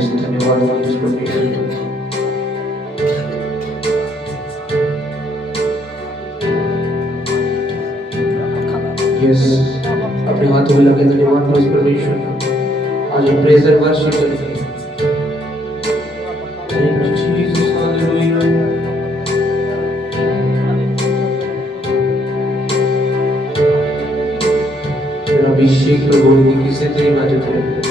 Yes धन्यवाद for this permission. Yes अपने हाथों में लगे धन्यवाद फॉर दिस परमिशन। आज हम प्रेज एंड वर्शिप करेंगे। Thank you Jesus hallelujah. तेरा अभिषेक प्रभु की किसे तेरी इबादत है।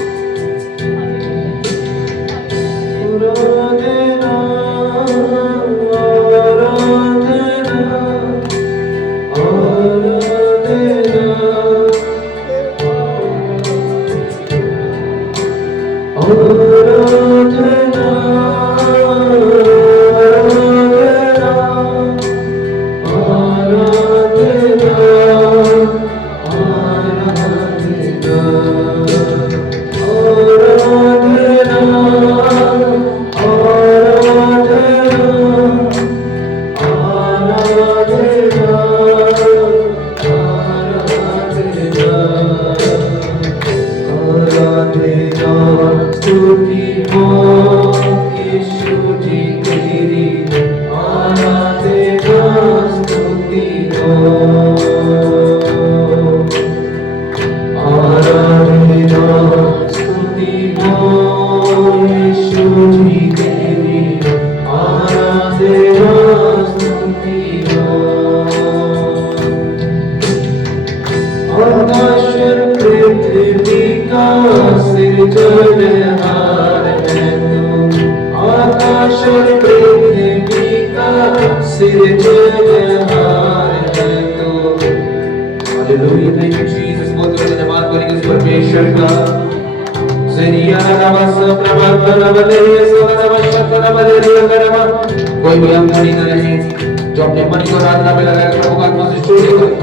कोई भी अंधेरी न रहे जो अपने मन को आराधना में लगाए प्रभु का आत्मा से स्टूडियो करे।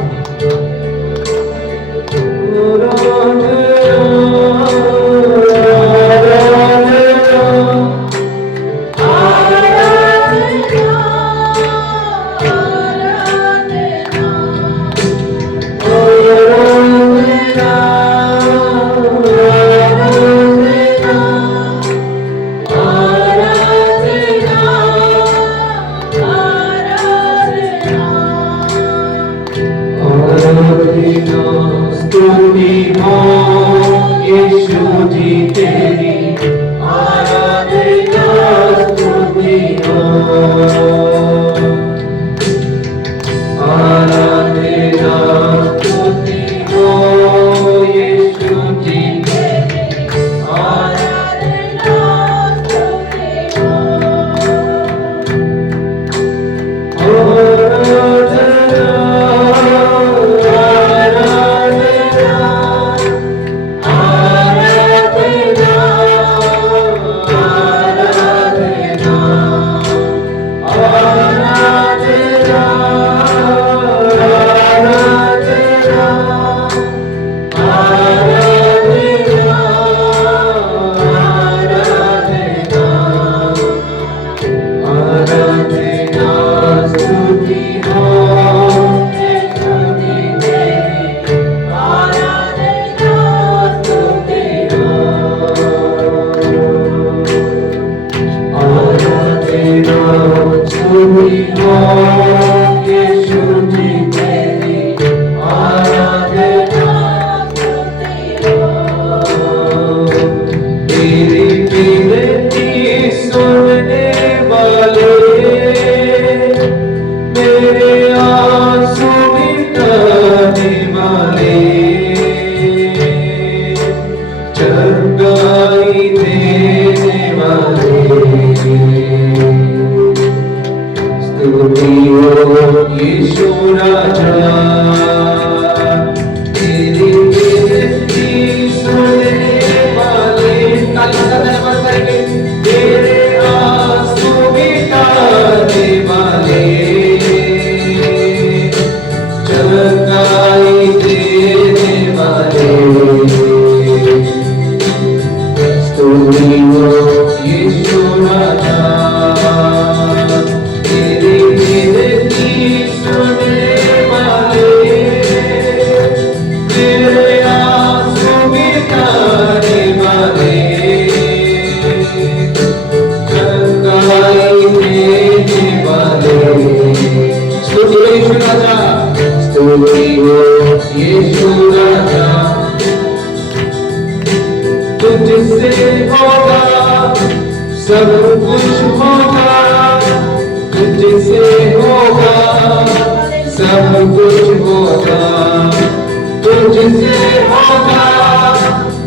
तुझसे होगा,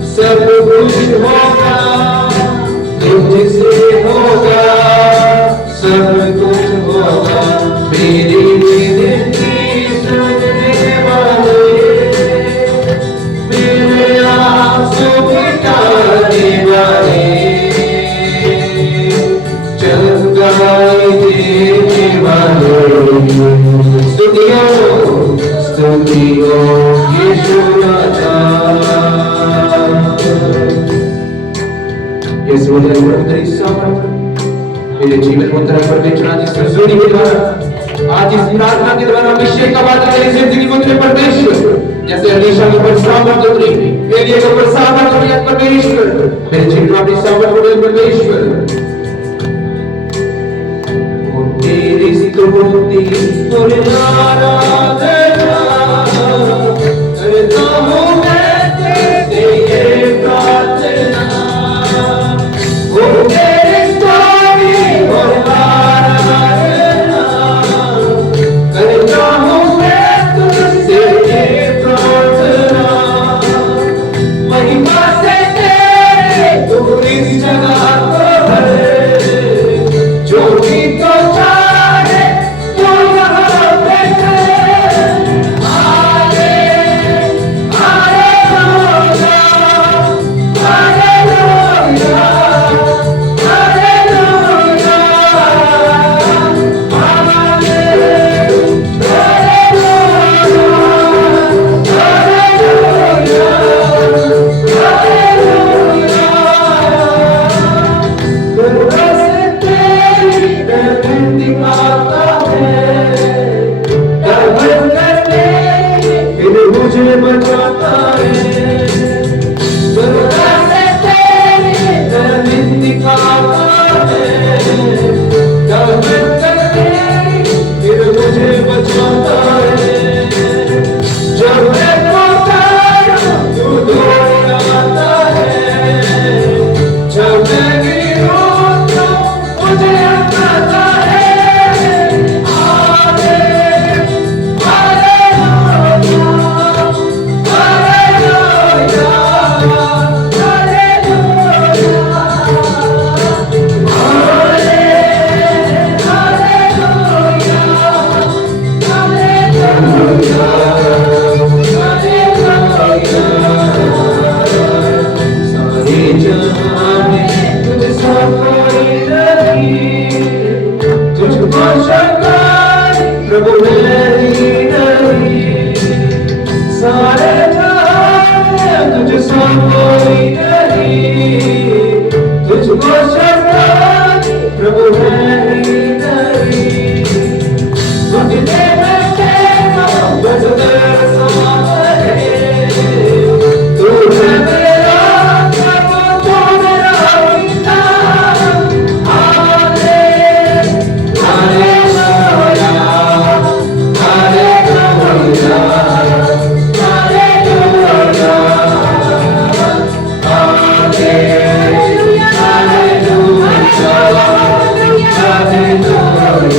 सब कुछ होगा, तुझसे होगा, सब कुछ होगा। मेरी विनती सुनने वाले, मेरे आंसू मिटाने वाले, चंगाई देने वाले, स्तुतियो स्तुतियो यीशु राजा। यीशु तेरे तेरी समर्पण मेरे जीवन को तेरे पर बेचना, जिस रसूली के द्वारा आज इस प्रार्थना के द्वारा अभिषेक का बात मेरी जिंदगी को तेरे परमेश्वर, जैसे अलीशा के ऊपर सामर्थ उतरी, एलिया के ऊपर सामर्थ उतरी परमेश्वर, मेरे जीवन में अपनी सामर्थ उतरी परमेश्वर। वो तेरी स्तुति और आराधना करता हूँ मैं तेरे ये प्रार्थना। वो तेरी स्तुति और आराधना करता हूँ मैं तुझसे ये प्रार्थना। महिमा से तेरे तू इस जगह को भर, जो भी तो चाहे तू यहाँ पे कर। हाले हालेलुया, हालेलुया, हालेलुया, मुझे बचाता है, करुणा से तेरी दर्द दिखाता है, गलत करके फिर मुझे बचाता है। जब मैं पुकारूं तू दौड़ आता है, जब मैं गिरूं तो मुझे उठाता है। प्रभु नहीं सारे जहां तुझसे कोई नहीं, तुझको शरण प्रभु नहीं। तुझे बैठे बस दर्शन तू है मेरा प्रभु, तू मेरा पिता। हाले हालेलुया, हालेलुया, हालेलुया,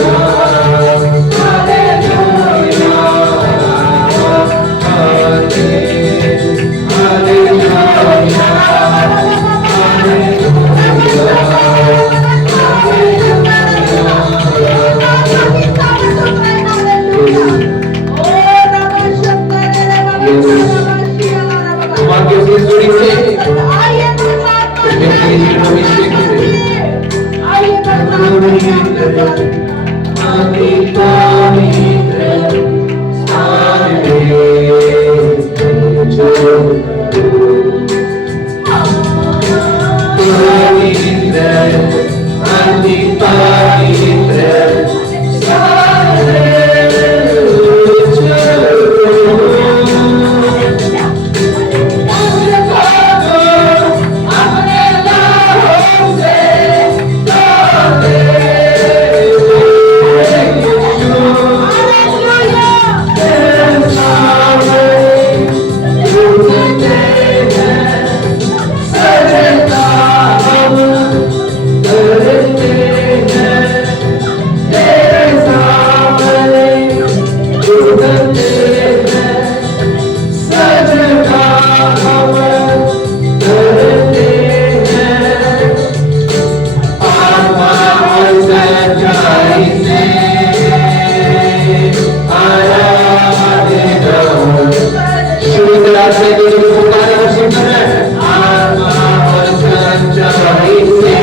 करते हैं से जो लोग पुकारे और सुंदर है आत्मा और सच्चाई से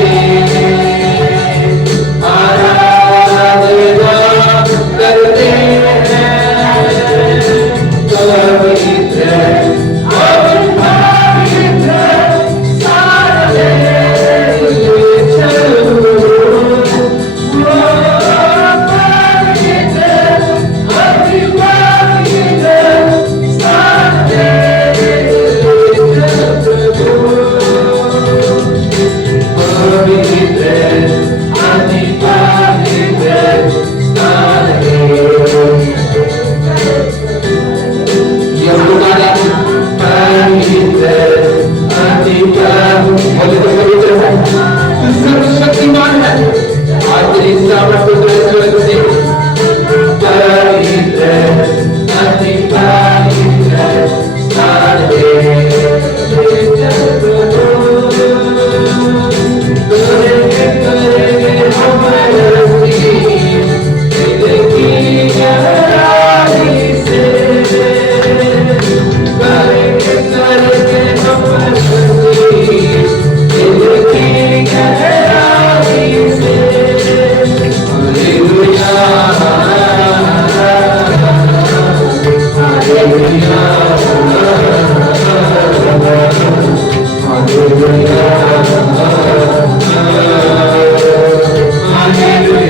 आराधना करते हैं पवित्र शक्तिमान है आज तेरी सामर्थ को से पवित्र अति पवित्र स्थान करेंगे हम रस्सी दिल की गहराई से करेंगे हम रस्सी दिल की गहराई से हालेलुया हालेलुया हालेलुया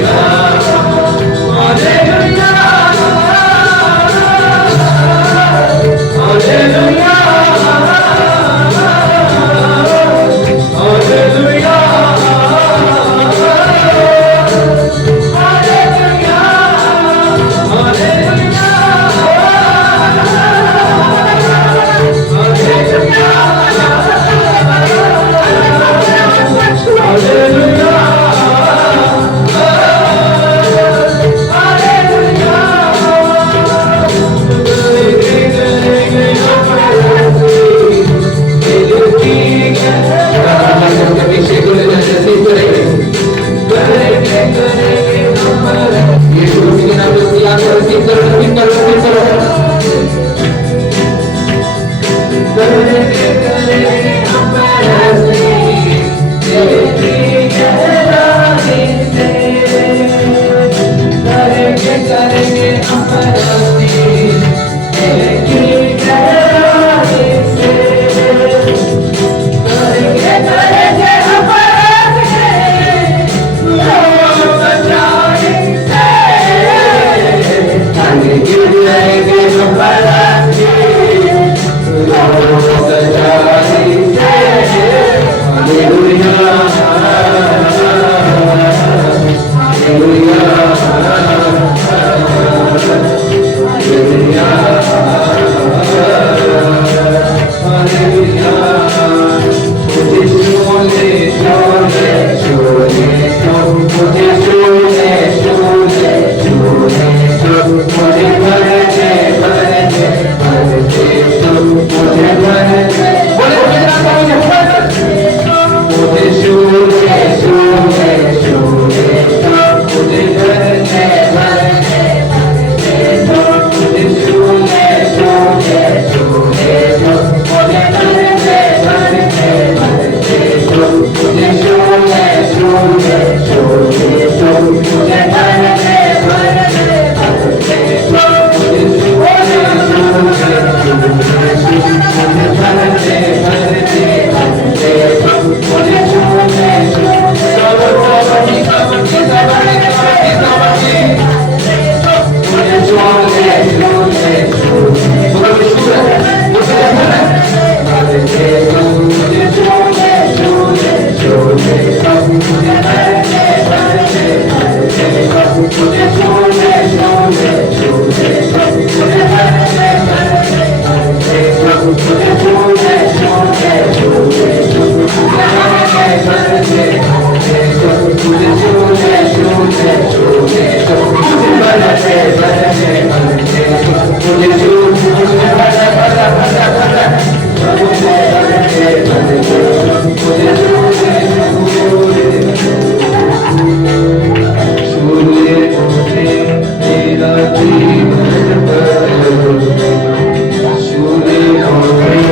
Surely,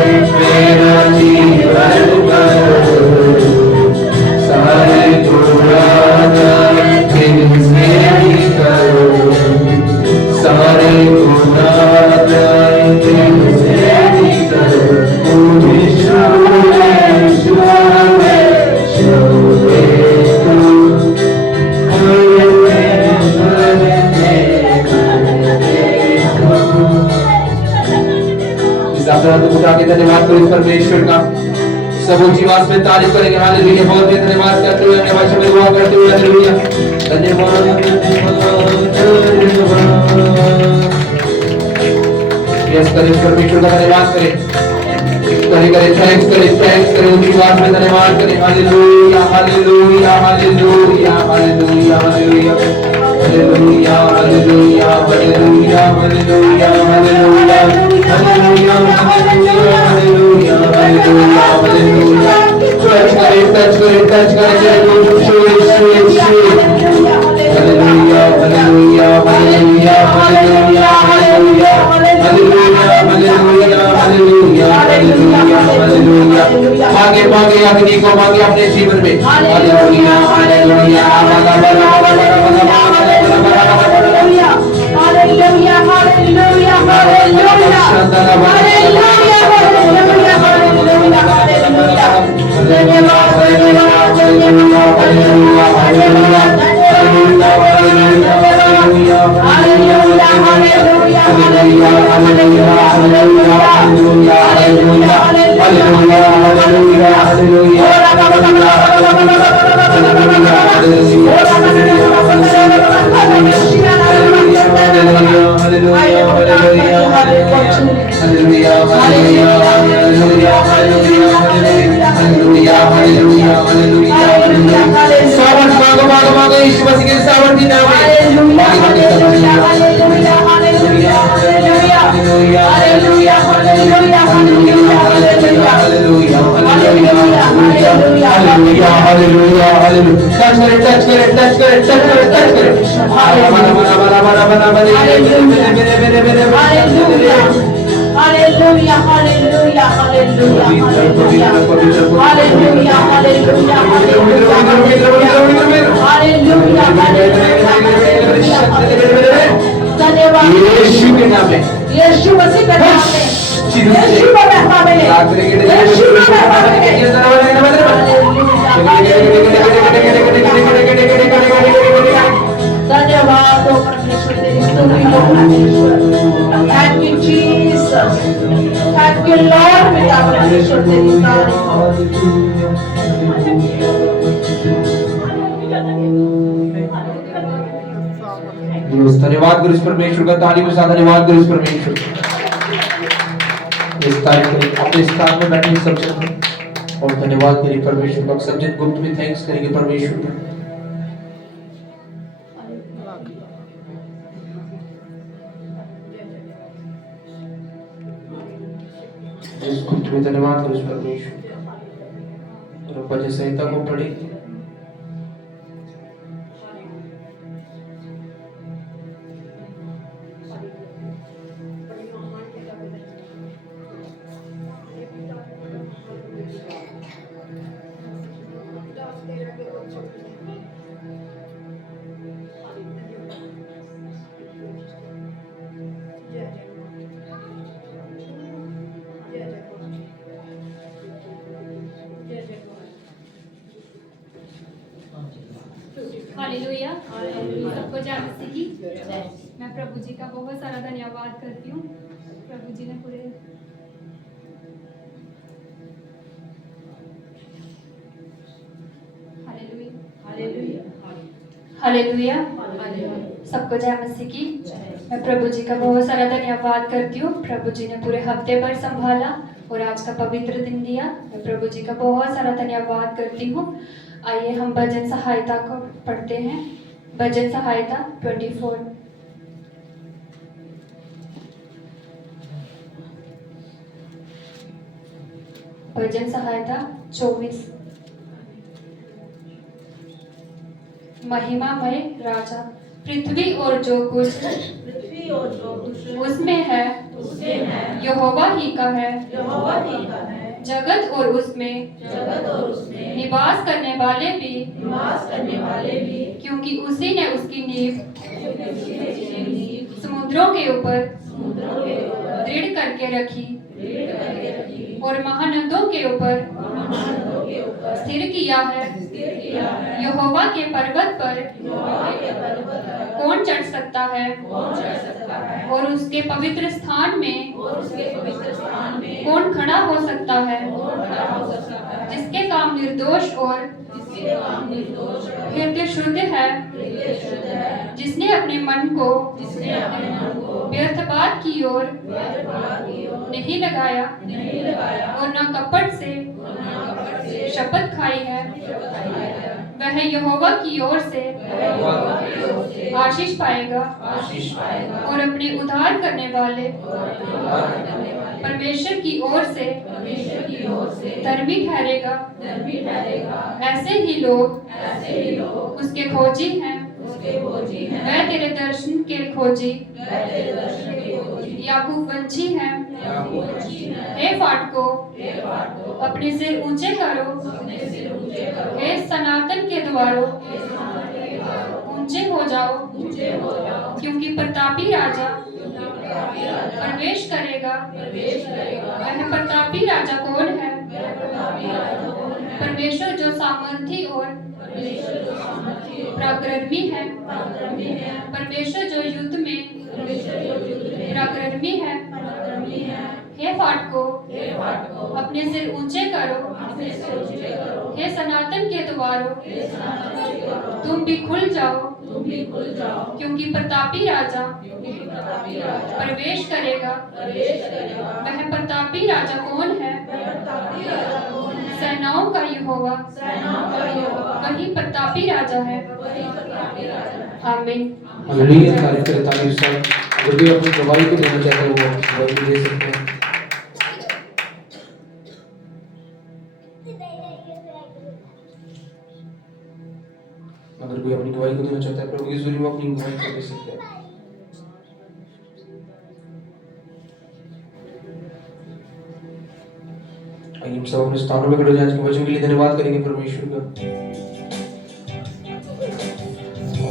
हाथों को उठा के धन्यवाद करो इस परमेश्वर का। सब जीवास में तारीफ करेंगे। हालेलुया। बहुत ही धन्यवाद करते हुए अपने भाषा में दुआ करते हुए हालेलुया। धन्यवाद यस करें परमेश्वर का धन्यवाद करें थैंक्स करें उनकी बात में धन्यवाद करें। Hallelujah hallelujah hallelujah hallelujah hallelujah hallelujah hallelujah hallelujah hallelujah hallelujah hallelujah hallelujah hallelujah hallelujah touch करें hallelujah hallelujah hallelujah hallelujah hallelujah hallelujah hallelujah hallelujah hallelujah मांगे अग्नि को मांगे अपने जीवन में। Hallelujah hallelujah hallelujah hallelujah hallelujah यीशु के नाम में, यीशु मसीह के नाम में, यीशु के नाम में, यीशु के नाम में। धन्यवाद हो परमेश्वर तेरी स्तुति हो परमेश्वर। Thank you Jesus, thank you Lord बेटा परमेश्वर तेरी तारीफ हो। धन्यवाद करो इस परमेश्वर का। तारीफ के साथ धन्यवाद करो इस परमेश्वर। इस तारीफ को अपने स्थान में बैठे सब जन और धन्यवाद करें परमेश्वर का। सब जन गुप्त में थैंक्स करेंगे परमेश्वर का। इस गुप्त में धन्यवाद करो इस परमेश्वर और भजन संहिता को पढ़ेंगे। हालेलुया, सबको जय मसीह की। मैं प्रभु जी का बहुत सारा धन्यवाद करती हूँ। प्रभु जी ने पूरे हालेलुया सबको जय मसीह की। मैं प्रभु जी का बहुत सारा धन्यवाद करती हूँ। प्रभु जी ने पूरे हफ्ते भर संभाला और आज का पवित्र दिन दिया। मैं प्रभु जी का बहुत सारा धन्यवाद करती हूँ। आइए हम भजन सहायता को पढ़ते हैं। भजन सहायता 24। भजन सहायता 24। महिमामय राजा, पृथ्वी और जो कुछ उसमें है यहोवा ही का है। जगत और उसमें निवास करने वाले भी क्योंकि उसी ने उसकी नींव समुद्रों के ऊपर दृढ़ करके रखी और महानदों के ऊपर स्थिर किया है। यहोवा के पर्वत पर कौन चढ़ सकता है? और उसके पवित्र स्थान में कौन खड़ा हो सकता है? जिसके काम निर्दोष और हृदय शुद्ध है, जिसने अपने मन को व्यर्थ बात की ओर नहीं लगाया और न कपट से शपथ खाई है। वह यहोवा की ओर से आशीष पाएगा और अपने उद्धार करने वाले परमेश्वर की ओर से धर्मी ठहरेगा। ऐसे ही लोग उसके खोजी हैं। वह तेरे दर्शन के खोजी याकूब वंशी है। हे फाटको, अपने सिर ऊंचे करो। हे सनातन के द्वारों, ऊंचे हो जाओ, क्योंकि प्रतापी राजा प्रवेश करेगा। वह प्रतापी राजा कौन है? परमेश्वर जो सामर्थी और पराक्रमी है। परमेश्वर जो युद्ध में पराक्रमी है। हे फाटको, अपने सिर ऊंचे करो। हे सनातन के द्वारों, तुम भी खुल जाओ, क्योंकि प्रतापी राजा प्रवेश करेगा। वह प्रतापी राजा कौन है? सेनाओं का यहोवा, वही प्रतापी राजा है। आमीन। हालेलुया। कार्यकर्ता के साथ अगर कोई अपनी गवाही को देना चाहते हैं वो गवाही दे सकते हैं। अगर कोई अपनी गवाही को देना चाहता है प्रभु की हज़ूरी में अपनी गवाही को दे सकते हैं। आइए हम सब अपने स्थानों में खड़े हो जाएं। आज के वचन के लिए धन्यवाद करेंगे परमेश्वर का।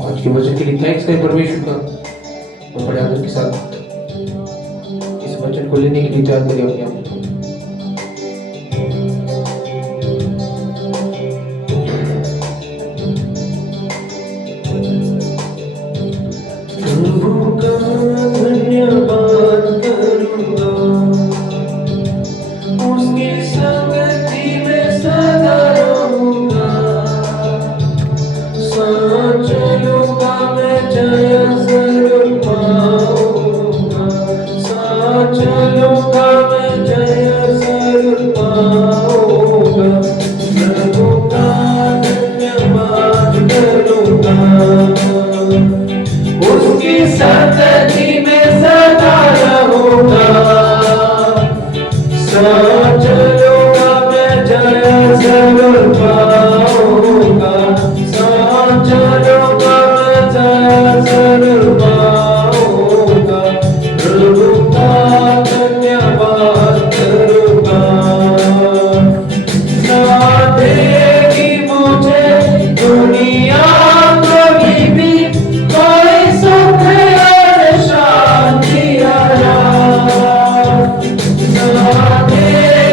आज के वचन के लिए थैंक्स करें परमेश्वर का और बड़े आदर के साथ इस वचन को लेने के लिए तैयार करें अपने आप को। प्रभु का धन्यवाद करूंगा, उसकी संगति में सदा रहूंगा। साथ चलूंगा मैं, जय जरूर पाऊंगा। साथ चलूंगा मैं, जय जरूर पाऊंगा। प्रभु का धन्यवाद करूंगा, उसकी संगति में सदा रहूंगा। साथ चलूंगा मैं, जय जरूर पाऊंगा। साथ चलूंगा मैं, जय जरूर पाऊंगा। प्रभु का धन्यवाद करूंगा। ना देगी मुझे दुनिया कभी भी कोई सुख और शांति आराम। ना देगी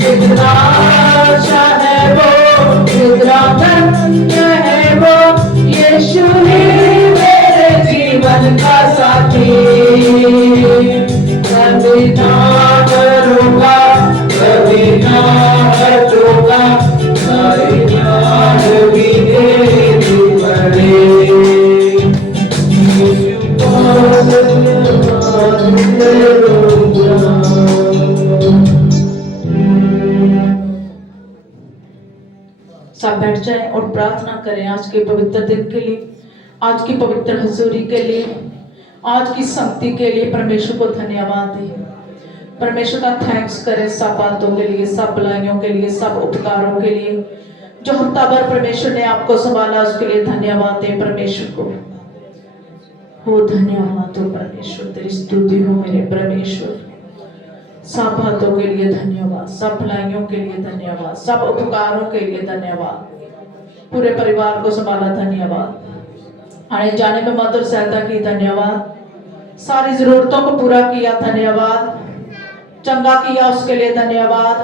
कितना अच्छा है वो, कितना धन्य है वो, यीशु ही मेरे जीवन का साथी। कभी ना डरूंगा, कभी ना हटूंगा, सारी जान भी तेरी बड़े। यीशु का धन्यवाद करूंगा। सब बैठ जाएं और प्रार्थना करें आज के पवित्र दिन के लिए, आज की पवित्र हजूरी के लिए, आज की संगति के लिए। परमेश्वर को धन्यवाद दें, परमेश्वर का थैंक्स करें सब बातों के लिए, सब भलाइयों के लिए, सब उपकारों के लिए जो हफ्ता भर परमेश्वर ने आपको संभाला, उसके लिए धन्यवाद दें परमेश्वर को। हो धन्यवाद हो परमेश्वर, तेरी स्तुति हो मेरे परमेश्वर। सब बातों के लिए धन्यवाद, सब भलाइयों के लिए धन्यवाद, सब उपकारों के लिए धन्यवाद। पूरे परिवार को संभाला, धन्यवाद। आने जाने में मदद सहायता की, धन्यवाद। सारी जरूरतों को पूरा किया, धन्यवाद। चंगा किया, उसके लिए धन्यवाद।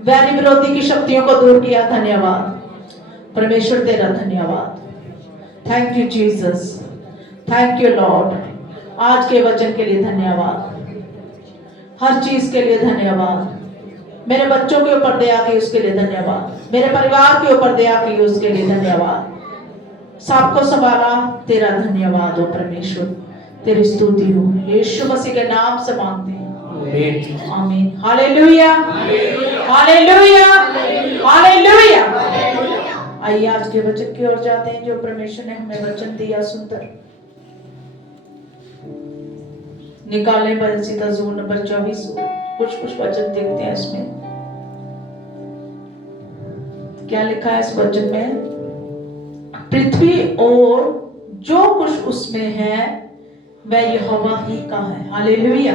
वैरी विरोधी की शक्तियों को दूर किया, धन्यवाद। परमेश्वर तेरा धन्यवाद। Thank you Jesus, thank you Lord. आज के वचन के लिए धन्यवाद, हर चीज के लिए धन्यवाद। मेरे बच्चों के ऊपर दया की, उसके लिए धन्यवाद। मेरे परिवार के ऊपर दया की, उसके लिए धन्यवाद। सबको संभाला, तेरा धन्यवाद हो परमेश्वर, तेरी स्तुति हो। यीशु मसीह के नाम से मांगते हैं, आमीन। Hallelujah, hallelujah, hallelujah. आइए आज के वचन की ओर जाते हैं जो परमेश्वर ने हमें वचन दिया, सुंदर निकालें बलसीता ज़बूर नंबर 24। कुछ वचन देखते हैं इसमें क्या लिखा है। इस वचन में पृथ्वी और जो कुछ उसमें है वह यहोवा ही का है। हालेलुया।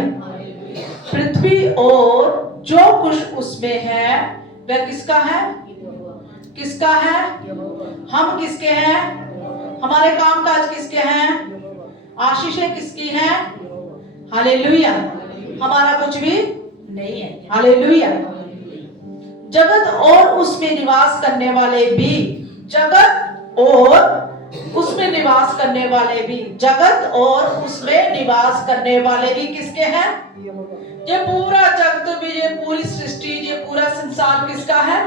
पृथ्वी और जो कुछ उसमें है वह किसका है? किसका है? हम किसके हैं? हमारे कामकाज किसके हैं? आशीषें किसकी हैं? हालेलुया। हमारा कुछ भी नहीं है। हालेलुया। जगत और उसमें निवास करने वाले भी, जगत और उसमें निवास करने वाले भी, जगत और उसमें निवास करने वाले भी किसके हैं? ये पूरा जगत भी, ये पूरी सृष्टि, ये पूरा संसार किसका है?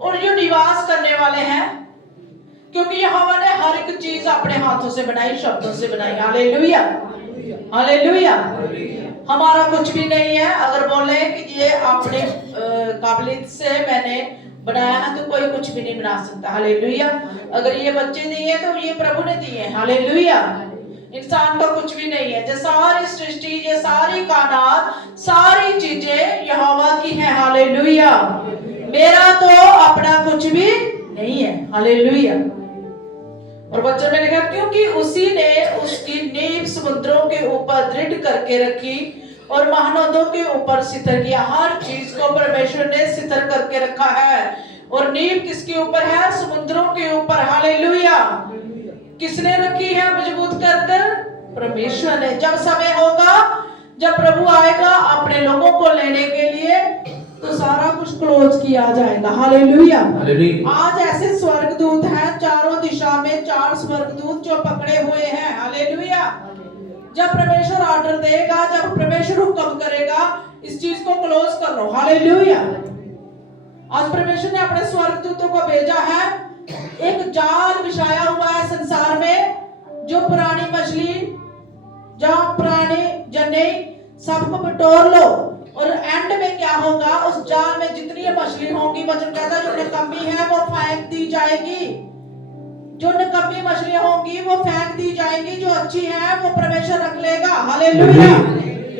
और जो निवास करने वाले हैं, क्योंकि यहोवा ने हर एक चीज अपने हाथों से बनाई, शब्दों से बनाई। Hallelujah, hallelujah. हमारा कुछ भी नहीं है। अगर बोले कि ये अपने काबिलियत से मैंने बनाया है तो कोई कुछ भी नहीं बना सकता। हालेलुया। अगर ये बच्चे दिए तो ये प्रभु ने दिए। हालेलुया। इंसान का कुछ भी नहीं है। जो सारी सृष्टि, ये सारी कायनात, सारी चीजें यहोवा की है। हालेलुया। मेरा तो अपना कुछ भी नहीं है। हालेलुया। और वचन में लिखा, क्योंकि उसी ने उसकी नींव समुद्रों के ऊपर दृढ़ करके रखी और महानदों के ऊपर सितर किया। हर चीज को परमेश्वर ने सितर करके रखा है। और नींव किसके ऊपर है? समुद्रों के ऊपर। हालेलुया। किसने रखी है मजबूत कर कर? परमेश्वर ने। जब समय होगा, जब प्रभु आएगा अपने लोगों को लेने के लिए, तो सारा कुछ क्लोज किया जाएगा। हालेलुया। आज ऐसे स्वर्गदूत हैं चारों दिशा में, 4 स्वर्गदूत जो पकड़े हुए हैं। हालेलुया। जब परमेश्वर ऑर्डर देगा, जब परमेश्वर हुक्म करेगा, इस चीज को क्लोज कर लो। हालेलुया। आज परमेश्वर ने अपने स्वर्गदूतों को भेजा है। एक जाल बिछाया हुआ है संसार में, जो पुरानी मछली, जो पुरानी जने, सबको बटोर लो। और एंड में क्या होगा? उस जाल में जितनी मछली होंगी, वचन कहता है जो निकम्मी है वो फेंक दी जाएगी। जो निकम्मी मछलियां होंगी वो फेंक दी जाएंगी, जो अच्छी है वो परमेश्वर रख लेगा। हालेलुया।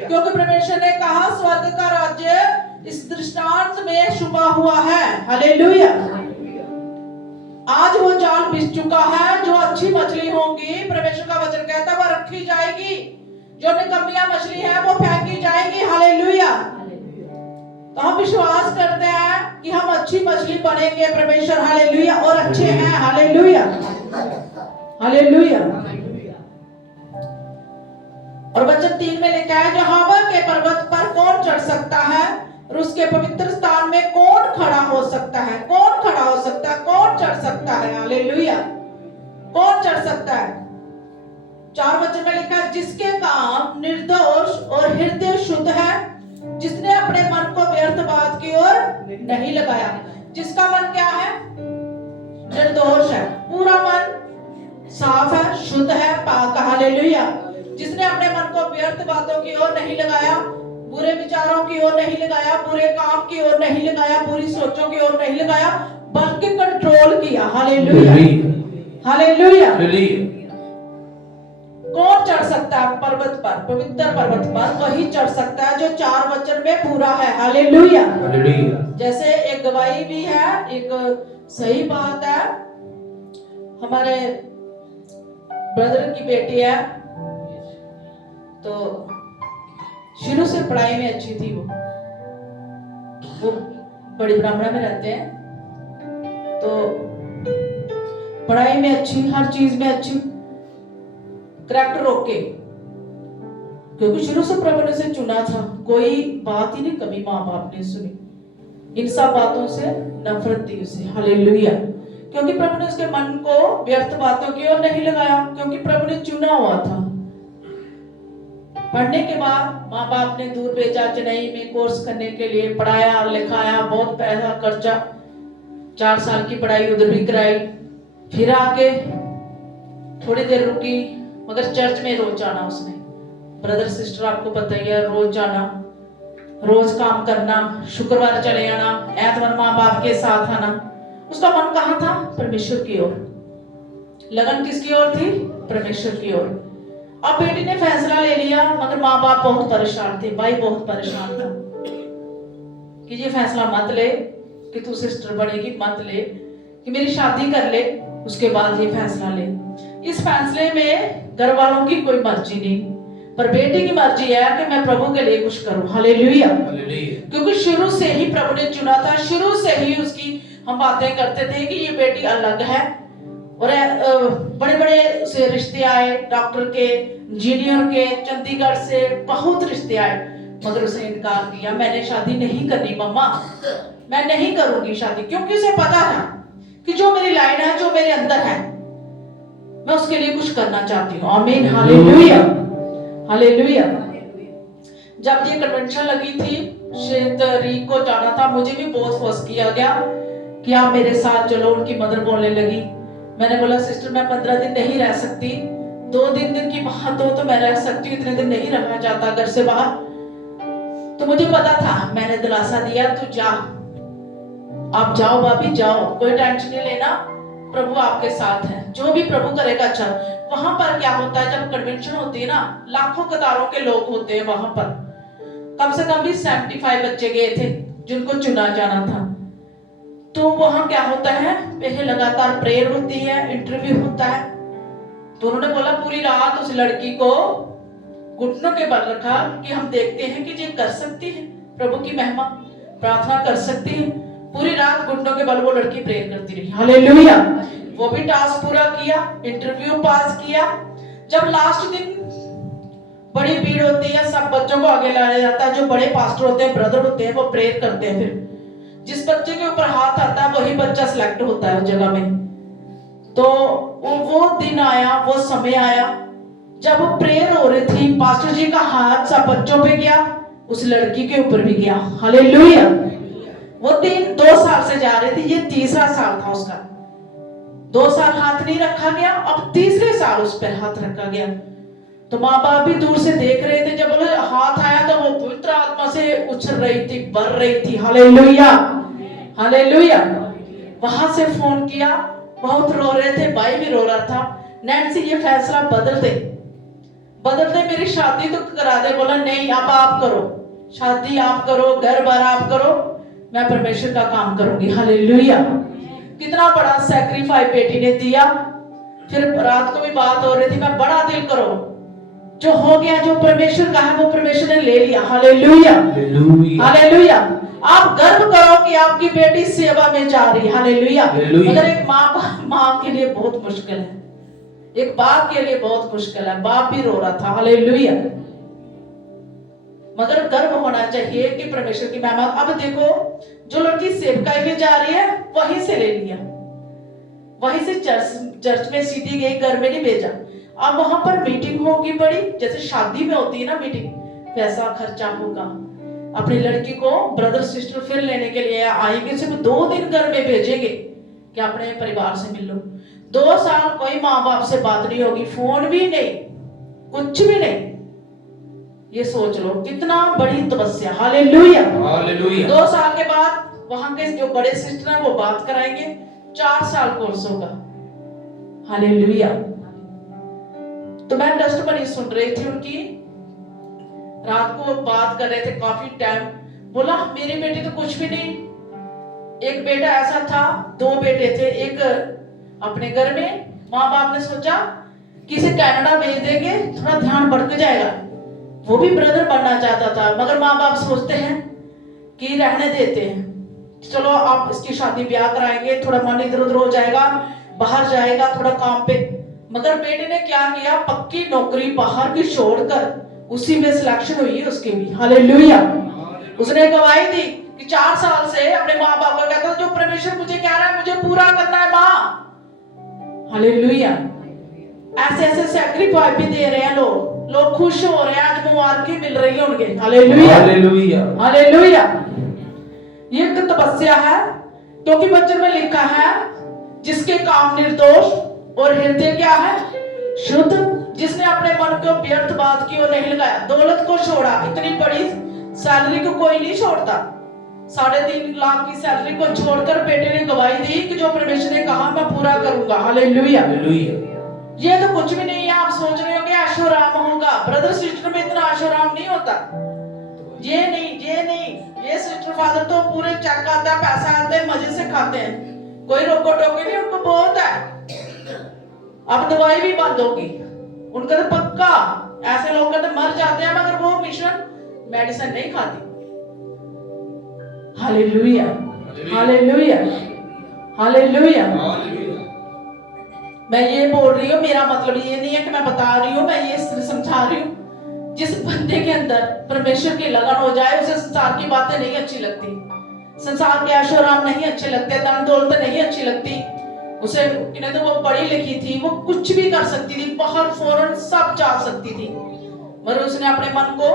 क्योंकि परमेश्वर ने कहा स्वर्ग का राज्य इस दृष्टांत में छुपा हुआ है। हालेलुया। आज वो जाल बिछ चुका है। जो अच्छी मछली होंगी, परमेश्वर का वचन कहता है वो रखी जाएगी। जो निकम्मियां मछली है वो फेंकी जाएगी। हालेलुया। तो हम विश्वास करते हैं कि हम अच्छी मछली बनेंगे परमेश्वर। हालेलुया। और अच्छे हैं। Hallelujah, hallelujah. और वचन 3 में लिखा है, यहोवा के पर्वत पर कौन चढ़ सकता है? और उसके पवित्र स्थान में कौन खड़ा हो सकता है? कौन खड़ा हो सकता है? कौन चढ़ सकता है? हालेलुया। कौन चढ़ सकता है? 4 वचन में लिखा है, जिसके काम निर्दोष और हृदय शुद्ध है, जिसने अपने मन को व्यर्थ बात की ओर नहीं लगाया। जिसका मन क्या है? निर्दोष है, पूरा मन साफ है, शुद्ध है, पाक। हालेलुया। जिसने अपने मन को व्यर्थ बातों की ओर नहीं लगाया, बुरे विचारों की ओर नहीं लगाया, बुरे काम की ओर नहीं लगाया, बुरी सोचों की ओर नहीं लगाया, बल्कि कंट्रोल किया। Hallelujah, hallelujah. कौन चढ़ सकता है पर्वत पर? पवित्र पर्वत पर वही चढ़ सकता है जो 4 वचन में पूरा है। हालेलुया। जैसे एक गवाही भी है, एक सही बात है। हमारे ब्रदर की बेटी है, तो शुरू से पढ़ाई में अच्छी थी। वो बड़ी ब्राह्मणा में रहते हैं, तो पढ़ाई में अच्छी, हर चीज में अच्छी, करैक्टर ओके, क्योंकि शुरू से प्रभु ने उसे चुना था। कोई बात ही नहीं कभी माँ बाप ने सुनी, इन सब बातों से नफरत थी उसे। हालेलुया। क्योंकि प्रभु ने उसके मन को व्यर्थ बातों की ओर नहीं लगाया, क्योंकि प्रभु ने चुना हुआ था। पढ़ने के बाद माँ बाप ने दूर भेजा, चेन्नई में कोर्स करने के लिए, पढ़ाया लिखाया, बहुत पैसा खर्चा, 4 साल की पढ़ाई उधर भी कराई। फिर आके थोड़ी देर रुकी, मगर चर्च में रोज जाना उसने। ब्रदर सिस्टर आपको पता ही है, रोज जाना, रोज काम करना, शुक्रवार चले आना, एतवार माँ बाप के साथ आना। उसका मन कहाँ था? परमेश्वर की ओर। लगन किसकी ओर थी? परमेश्वर की ओर। अब बेटी ने फैसला ले लिया, मगर माँ बाप बहुत परेशान थे, भाई बहुत परेशान था कि ये फैसला मत ले कि तू सिस्टर बनेगी, मत ले कि मेरी शादी कर ले, उसके बाद ये फैसला ले। इस फैसले में घर वालों की कोई मर्जी नहीं, पर बेटी की मर्जी है कि मैं प्रभु के लिए कुछ करूं। हालेलुया। क्योंकि शुरू से ही प्रभु ने चुना था, शुरू से ही उसकी हम बातें करते थे कि ये बेटी अलग है। और बड़े बड़े से रिश्ते आए, डॉक्टर के, इंजीनियर के, चंडीगढ़ से बहुत रिश्ते आए, मगर उसने इनकार किया। मैंने शादी नहीं करनी मम्मा, मैं नहीं करूंगी शादी, क्योंकि उसे पता था कि जो मेरी लाइन है, जो मेरे अंदर है, मैं उसके लिए कुछ करना चाहती हूँ। आमीन। Hallelujah, hallelujah. जब ये कन्वेंशन लगी थी, 6 तारीख को जाना था, मुझे भी बहुत फोर्स किया गया कि आप मेरे साथ चलो। उनकी मदर बोलने लगी, मैंने बोला सिस्टर मैं 15 दिन नहीं रह सकती, 2 दिन की बात हो तो मैं रह सकती हूँ, इतने दिन नहीं रहा जाता घर से बाहर। तो मुझे पता था, मैंने दिलासा दिया, तू जा, आप जाओ भाभी जाओ, कोई टेंशन नहीं लेना, प्रभु आपके साथ है, जो भी प्रभु करेगा अच्छा। वहां पर क्या होता है, जब कन्वेंशन होती है ना, लाखों कतारों के लोग होते हैं वहां पर, कम से कम भी 75 बच्चे गए थे जिनको चुना जाना था। तो वहां क्या होता है, पहले लगातार प्रेयर होती है, इंटरव्यू होता है। तो उन्होंने बोला पूरी रात उस लड़की को घुटनों के बल रखा कि हम देखते हैं कि ये कर सकती है प्रभु की महिमा, प्रार्थना कर सकती है। पूरी रात घुटनों के बल वो लड़की प्रेयर करती रही। हालेलुया। वो भी टास्क पूरा किया, इंटरव्यू पास किया। जब लास्ट दिन बड़ी भीड़ होती है, सब बच्चों को आगे लाया जाता है, जो बड़े पास्टर होते हैं, ब्रदर होते हैं, वो प्रेयर करते हैं। फिर जिस बच्चे के ऊपर हाथ आता है वही बच्चा सिलेक्ट होता है उस जगह में। तो वो दिन आया, वो समय आया जब वो प्रेयर हो रही थी, पास्टर जी का हाथ सब बच्चों पे गया, उस लड़की के ऊपर भी गया। हालेलुया। वो 2 साल से जा रही थी, ये 3रा साल था उसका। 2 साल हाथ नहीं रखा गया, अब 3रे साल उस पर हाथ रखा गया। तो माँ बाप भी दूर से देख रहे थे। जब बोले हाथ आया तो वो पवित्र आत्मा से उछल रही थी, बढ़ रही थी। Hallelujah, hallelujah. वहां से फोन किया, बहुत रो रहे थे, भाई भी रो रहा था, नैन्सी ये फैसला बदल दे, बदल दे, मेरी शादी तो करा दे। बोला नहीं, अब आप करो शादी, आप करो, घर बार आप करो, मैं परमेश्वर का काम करूंगी। हालेलुया। कितना बड़ा सैक्रिफाइस बेटी ने दिया। फिर रात को भी बात हो रही थी, मैं बड़ा दिल करो, जो हो गया, जो परमेश्वर का है वो परमेश्वर ने ले लिया। Hallelujah, hallelujah. आप गर्व करो कि आपकी बेटी सेवा में जा रही है। हालेलुया। मगर एक माँ के लिए बहुत मुश्किल है, एक बाप के लिए बहुत मुश्किल है। बाप भी रो रहा था। हालेलुया। मगर गर्व होना चाहिए कि परमेश्वर की महिमा। अब देखो, जो लड़की सेवकाई में जा रही है वहीं से ले लिया, वहीं से चर्च में सीधी गई, घर में नहीं भेजा। अब वहां पर मीटिंग होगी बड़ी, जैसे शादी में होती है ना मीटिंग, पैसा खर्चा होगा। अपनी लड़की को ब्रदर सिस्टर फिर लेने के लिए आएंगे, सिर्फ 2 दिन घर में भेजेंगे कि अपने परिवार से मिल लो। 2 साल कोई माँ बाप से बात नहीं होगी, फोन भी नहीं, कुछ भी नहीं। ये सोच लो कितना बड़ी तपस्या। Hallelujah, hallelujah. 2 साल के बाद वहां के जो बड़े सिस्टर हैं वो बात कराएंगे, 4 साल कोर्स होगा। हालेलुया। तो मैं डस्ट बनी सुन रही थी उनकी, रात को बात कर रहे थे काफी टाइम। बोला मेरी बेटी तो कुछ भी नहीं, एक बेटा ऐसा था, 2 बेटे थे, एक अपने घर में माँ बाप ने सोचा कि इसे कनाडा भेज देंगे, थोड़ा ध्यान भटक जाएगा। वो भी ब्रदर बनना चाहता था, मगर माँ बाप सोचते हैं कि रहने देते हैं, चलो आप इसकी शादी ब्याह कराएंगे, थोड़ा मन इधर उधर हो जाएगा, बाहर जाएगा थोड़ा काम पे। मगर बेटे ने क्या किया, पक्की नौकरी बाहर की छोड़कर उसी में सिलेक्शन हुई है उसकी भी। हालेलुया। उसने गवाही दी कि 4 साल से अपने माँ बाप को कहता था जो परमेश्वर मुझे कह रहा है मुझे पूरा करना है माँ। हालेलुया। ऐसे ऐसे सैक्रिफाइस भी दे रहे हैं लोग खुश हो रहे हैं, आज मुबारकी मिल रही है उनके। Hallelujah, hallelujah, hallelujah. ये एक तपस्या है, क्योंकि वचन में लिखा है जिसके काम निर्दोष और हृदय क्या है, शुद्ध, जिसने अपने मन को व्यर्थ बात की और नहीं लगाया, दौलत को छोड़ा। इतनी बड़ी सैलरी को कोई नहीं छोड़ता, 3.5 लाख की सैलरी को छोड़कर बेटे ने गवाही दी कि जो परमेश्वर ने कहा मैं पूरा करूंगा। हालेलुया। ये तो कुछ भी नहीं है। आप सोच रहे हो कि ऐशोराम होगा, ब्रदर सिस्टर में इतना ऐशोराम नहीं होता। ये नहीं, ये सिस्टर फादर तो पूरे चेक आता है, पैसा आते हैं, मजे से खाते हैं, कोई रोको टोके नहीं, उनको बहुत है। अब दवाई भी बंद होगी उनका तो पक्का। ऐसे लोग कहते मर जाते हैं मगर वो मिशन मेडिसिन नहीं खाती। Hallelujah, hallelujah, hallelujah. मैं ये बोल रही हूँ, मेरा मतलब ये नहीं है कि मैं बता रही हूँ, मैं ये समझा रही हूँ। जिस बंदे के अंदर परमेश्वर की लगन हो जाए, उसे संसार की बातें नहीं अच्छी लगती, संसार के ऐशोआराम नहीं अच्छे लगते, धन दौलत नहीं अच्छी लगती उसे। इन्हें तो वो पढ़ी लिखी थी, वो कुछ भी कर सकती थी, बाहर फौरन सब जा सकती थी, मगर उसने अपने मन को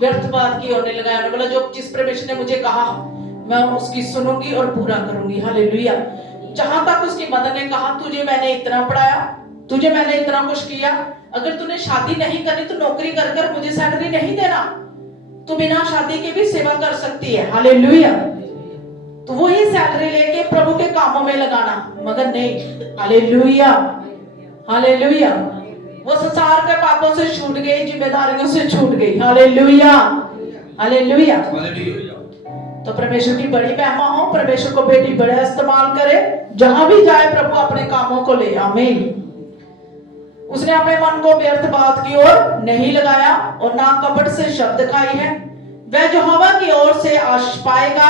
व्यर्थ बात की ओर नहीं लगाया। उन्होंने बोला जो जिस परमेश्वर ने मुझे कहा मैं उसकी सुनूंगी और पूरा करूंगी। हालेलुया। जहां तक उसकी मदर ने कहा तुझे मैंने इतना पढ़ाया, तुझे मैंने इतना कुछ किया, अगर तूने शादी नहीं करनी तो नौकरी कर कर मुझे सैलरी नहीं देना, तू बिना शादी के भी सेवा कर सकती है। हालेलुया। तो वही सैलरी लेके प्रभु के कामों में लगाना, मगर नहीं। Hallelujah, hallelujah. वो संसार के पापों से छूट गई, जिम्मेदारियों से छूट गई। Hallelujah, hallelujah. तो परमेश्वर की बड़ी महिमा हो, परमेश्वर को बेटी बड़ा इस्तेमाल करे, जहां भी जाए प्रभु अपने कामों को ले। आमीन। उसने अपने मन को व्यर्थ बात की ओर नहीं लगाया और ना कपट से शब्द खाई है। वह यहोवा की ओर से आशीष पाएगा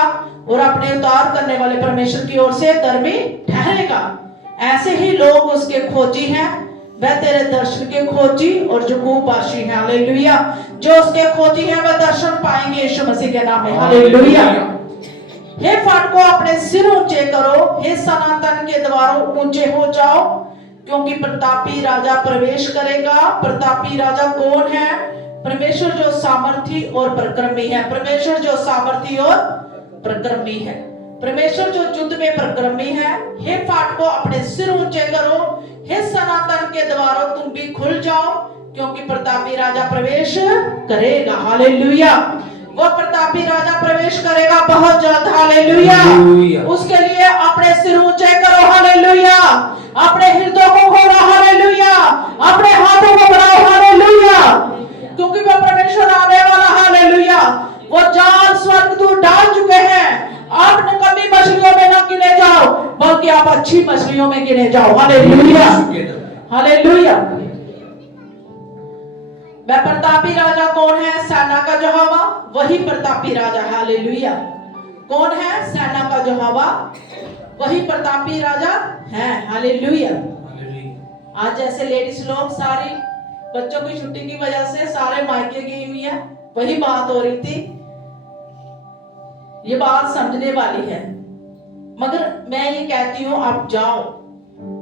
और अपने उद्धार करने वाले परमेश्वर की ओर से धर्मी ठहरेगा। ऐसे ही लोग उसके खोजी हैं, वह तेरे दर्शन के खोजी और यकूबवासी हैं। हालेलुया। जो उसके खोजी हैं वह दर्शन पाएंगे यीशु मसीह के नाम में। हालेलुया। हे फाटकों अपने सिर ऊंचे करो, हे सनातन के द्वारों ऊंचे हो जाओ, क्योंकि प्रतापी राजा प्रवेश करेगा। प्रतापी राजा कौन है? परमेश्वर जो सामर्थी और पराक्रमी है। परमेश्वर जो सामर्थी और पराक्रमी है, परमेश्वर जो युद्ध में पराक्रमी है। हे फाटकों अपने सिर ऊंचे करो, हे सनातन के द्वारों तुम भी खुल जाओ, क्योंकि प्रतापी राजा प्रवेश करेगा। हालेलुया। वो प्रतापी राजा प्रवेश करेगा बहुत जल्द। हालेलुया। उसके लिए अपने सिर ऊंचे करो। हालेलुया। अपने हृदय को खोलो। हालेलुया। अपने हाथों को बढ़ाओ। हालेलुया। क्योंकि वो परमेश्वर आने वाला। हालेलुया। वो जाल स्वर्ग दूत डाल चुके हैं। आप न कभी मछलियों में न गिने जाओ, बल्कि आप अच्छी मछलियों में गिने जाओ। Hallelujah, hallelujah. वह प्रतापी राजा कौन है? सेना का यहोवा, वही प्रतापी राजा। हालेलुया। कौन है? सेना का यहोवा, वही प्रतापी राजा है। हालेलुया। आज जैसे लेडीज लोग सारी बच्चों की छुट्टी की वजह से सारे मायके गई हुई है, वही बात हो रही थी। ये बात समझने वाली है, मगर मैं ये कहती हूँ आप जाओ,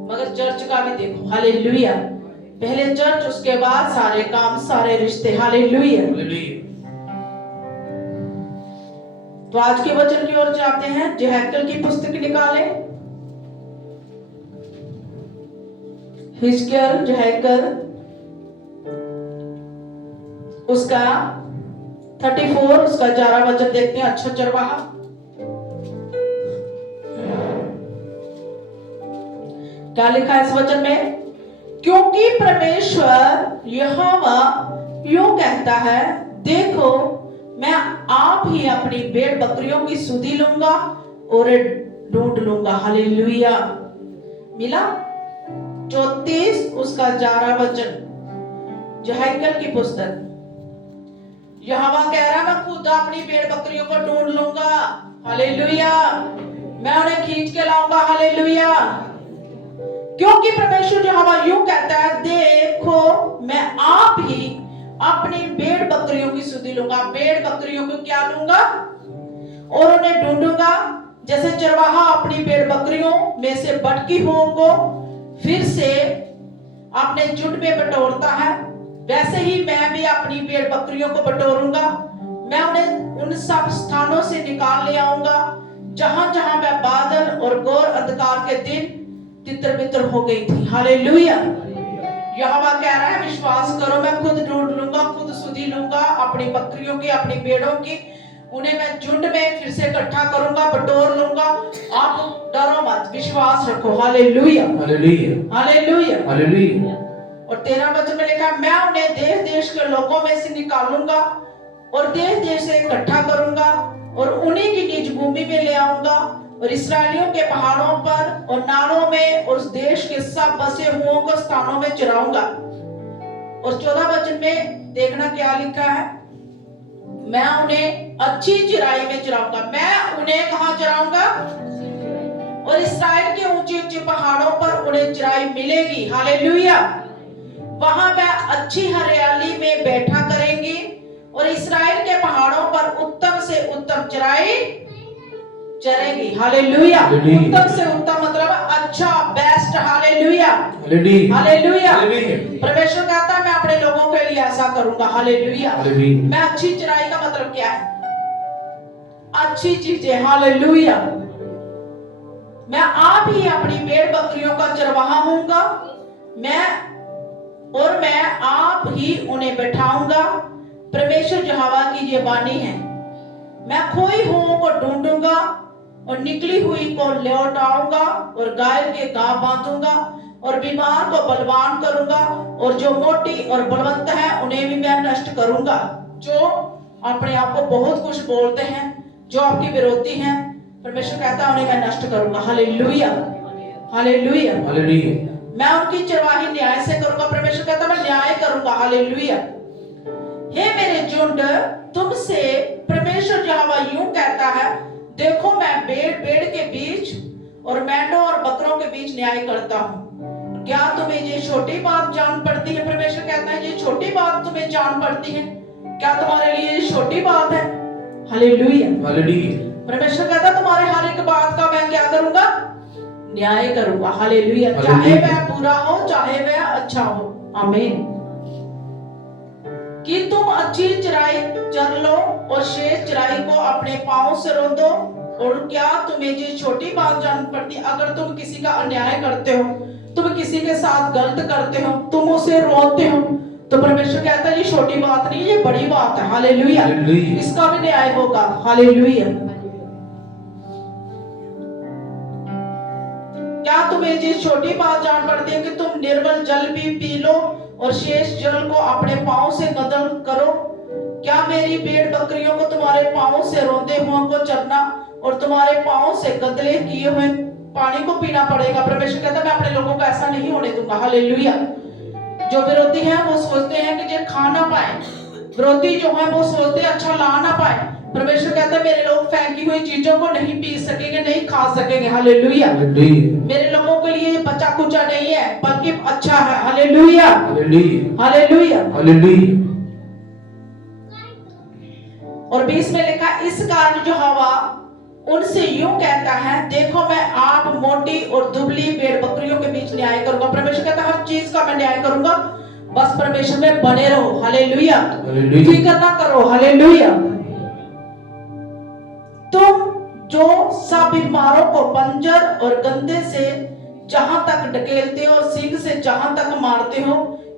मगर चर्च का भी देखो। हालेलुया। पहले चर्च, उसके बाद सारे काम, सारे रिश्ते। हालेलुया। तो आज के वचन की ओर जाते हैं। यहेजकेल की पुस्तक निकालें। हिजकिय्याह, यहेजकेल, उसका 34, उसका 11 वचन देखते हैं। अच्छा चरवाहा, क्या लिखा है इस वचन में? क्योंकि परमेश्वर यहोवा यूं कहता है, देखो मैं आप ही अपनी भेड़ बकरियों की सुधि लूंगा और ढूंढ लूंगा। हालेलुया। मिला? 34 उसका 11 वचन, यहेजकेल की पुस्तक। यहोवा कह रहा है मैं खुद अपनी भेड़ बकरियों को ढूंढ लूंगा। हालेलुया। मैं उन्हें खींच के लाऊंगा। हालेलुया। क्योंकि परमेश्वर यहोवा यूं कहता है, देखो मैं आप ही अपनी भेड़ बकरियों की सुधि लूंगा। भेड़ बकरियों को क्या लूंगा? और उन्हें ढूंढूंगा। जैसे चरवाहा अपनी भेड़ बकरियों में से भटकी हुओं को फिर से अपने झुंड में बटोरता है, वैसे ही मैं भी अपनी भेड़ बकरियों को बटोरूंगा। मैं उन्हें उन सब स्थानों से निकाल ले आऊंगा जहां जहां मैं बादल और घोर अंधकार के दिन तितर बितर हो गई थी। हालेलुया। यहोवा कह रहा है विश्वास करो, मैं खुद ढूंढ लूंगा, खुद सुधि लूंगा अपनी बकरियों की, अपनी भेड़ों की। उन्हें मैं झुंड में फिर से इकट्ठा करूंगा, बटोर लूंगा। आप डरो मत, विश्वास रखो। हालेलुया। हालेलुया। हालेलुया। हालेलुया। और 13 वचन में लिखा, मैं उन्हें देश देश के लोगों में से निकालूंगा और देश देश से इकट्ठा करूंगा और उन्हीं की निज भूमि में ले आऊंगा और इसराइलियों के पहाड़ों पर और नालों में और उस देश के सब बसे हुओं को स्थानों में चराऊंगा। और 14 वचन में देखना क्या लिखा है, मैं उन्हें अच्छी चिराई में चराऊंगा। मैं उन्हें कहां चराऊंगा? और इसराइल के ऊंचे ऊंचे पहाड़ों पर उन्हें चिराई मिलेगी। हालेलुया। वहां वह अच्छी हरियाली में बैठा करेंगी और इसराइल के पहाड़ों पर उत्तम से उत्तम चराई चरेगी। हालेलुया। उत्तम से उत्तम मतलब अच्छा, बेस्ट। हालेलुया। हालेलुया। परमेश्वर कहता है मैं अपने लोगों के लिए ऐसा करूंगा। हालेलुया। मैं अच्छी चराई का मतलब क्या है? अच्छी चीजें। हालेलुया। मैं आप ही अपनी भेड़ बकरियों का चरवाहा हूंगा, मैं आप ही उन्हें बैठाऊंगा। परमेश्वर यहोवा की ये वाणी है। मैं खोई हुओं को ढूंढूंगा और निकली हुई को लौट आऊंगा और घायल के घाव बांधूंगा और बीमार को बलवान करूंगा और जो मोटी और बलवंत है उन्हें भी मैं नष्ट करूंगा। जो अपने आप को बहुत कुछ बोलते हैं, जो आपके विरोधी हैं, परमेश्वर कहता है उन्हें मैं नष्ट करूंगा। हालेलुया। हालेलुया। हालेलुया। मैं उनकी चरवाही न्याय से करूंगा। परमेश्वर कहता है मैं न्याय करूंगा। हालेलुया। हे मेरे झुंड, तुमसे परमेश्वर यहोवा यूं कहता है, देखो मैं भेड़ के बीच और मेंढों और बकरों के बीच न्याय करता हूँ। क्या तुम्हें ये छोटी बात जान पड़ती है? परमेश्वर कहता है ये छोटी बात तुम्हें जान पड़ती है? क्या तुम्हारे लिए ये छोटी बात है? हालेलुया। हालेलुया। परमेश्वर कहता है तुम्हारे हर एक बात का मैं क्या करूंगा? न्याय करूंगा। हालेलुया। चाहे वह बुरा हो, चाहे वह अच्छा हो। आमीन। कि तुम अच्छी चराई चर लो और शेष चराई को अपने पांव से रौंदो। और क्या तुम्हें ये छोटी बात जान पड़ती? अगर तुम किसी का अन्याय करते हो, तुम किसी के साथ गलत करते हो, तुम उसे रोते हो, तो परमेश्वर कहता है ये छोटी बात नहीं, ये बड़ी बात है। हालेलुया। इसका भी न्याय होगा। हालेलुया। क्या तुम्हें ये छोटी बात जान पड़ती है कि तुम निर्मल जल भी पी लो और शेष जल को अपने पांव से गदल करो? क्या मेरी भेड़ बकरियों को तुम्हारे पांव से रोंदे हुओं को चरना और तुम्हारे पांव से गदले किए हुए पानी को पीना पड़ेगा? परमेश्वर कहता है मैं अपने लोगों को ऐसा नहीं होने दूंगा। हालेलुया। जो विरोधी हैं वो सोचते हैं कि ये खा ना पाए, विरोधी जो है वो सोचते हैं अच्छा ला ना पाए। परमेश्वर कहता है मेरे लोग फेंकी हुई चीजों को नहीं पी सकेंगे, नहीं खा सकेंगे। हालेलुया। मेरे लोगों के लिए बचा कुचा नहीं है, बल्कि अच्छा है। हालेलुया। हालेलुया। हालेलुया। और 20 में लिखा, इस कारण यहोवा उनसे यूं कहता है, देखो मैं आप मोटी और दुबली भेड़ बकरियों के बीच न्याय करूंगा। परमेश्वर कहता है हर चीज का मैं न्याय करूंगा, बस परमेश्वर में बने रहो। हालेलुया, फिक्र ना करो। हालेलुया। तुम जो सब बीमारों को पंजर और गंदे से जहां तक ढकेलते हो और सींग से जहां तक मारते हो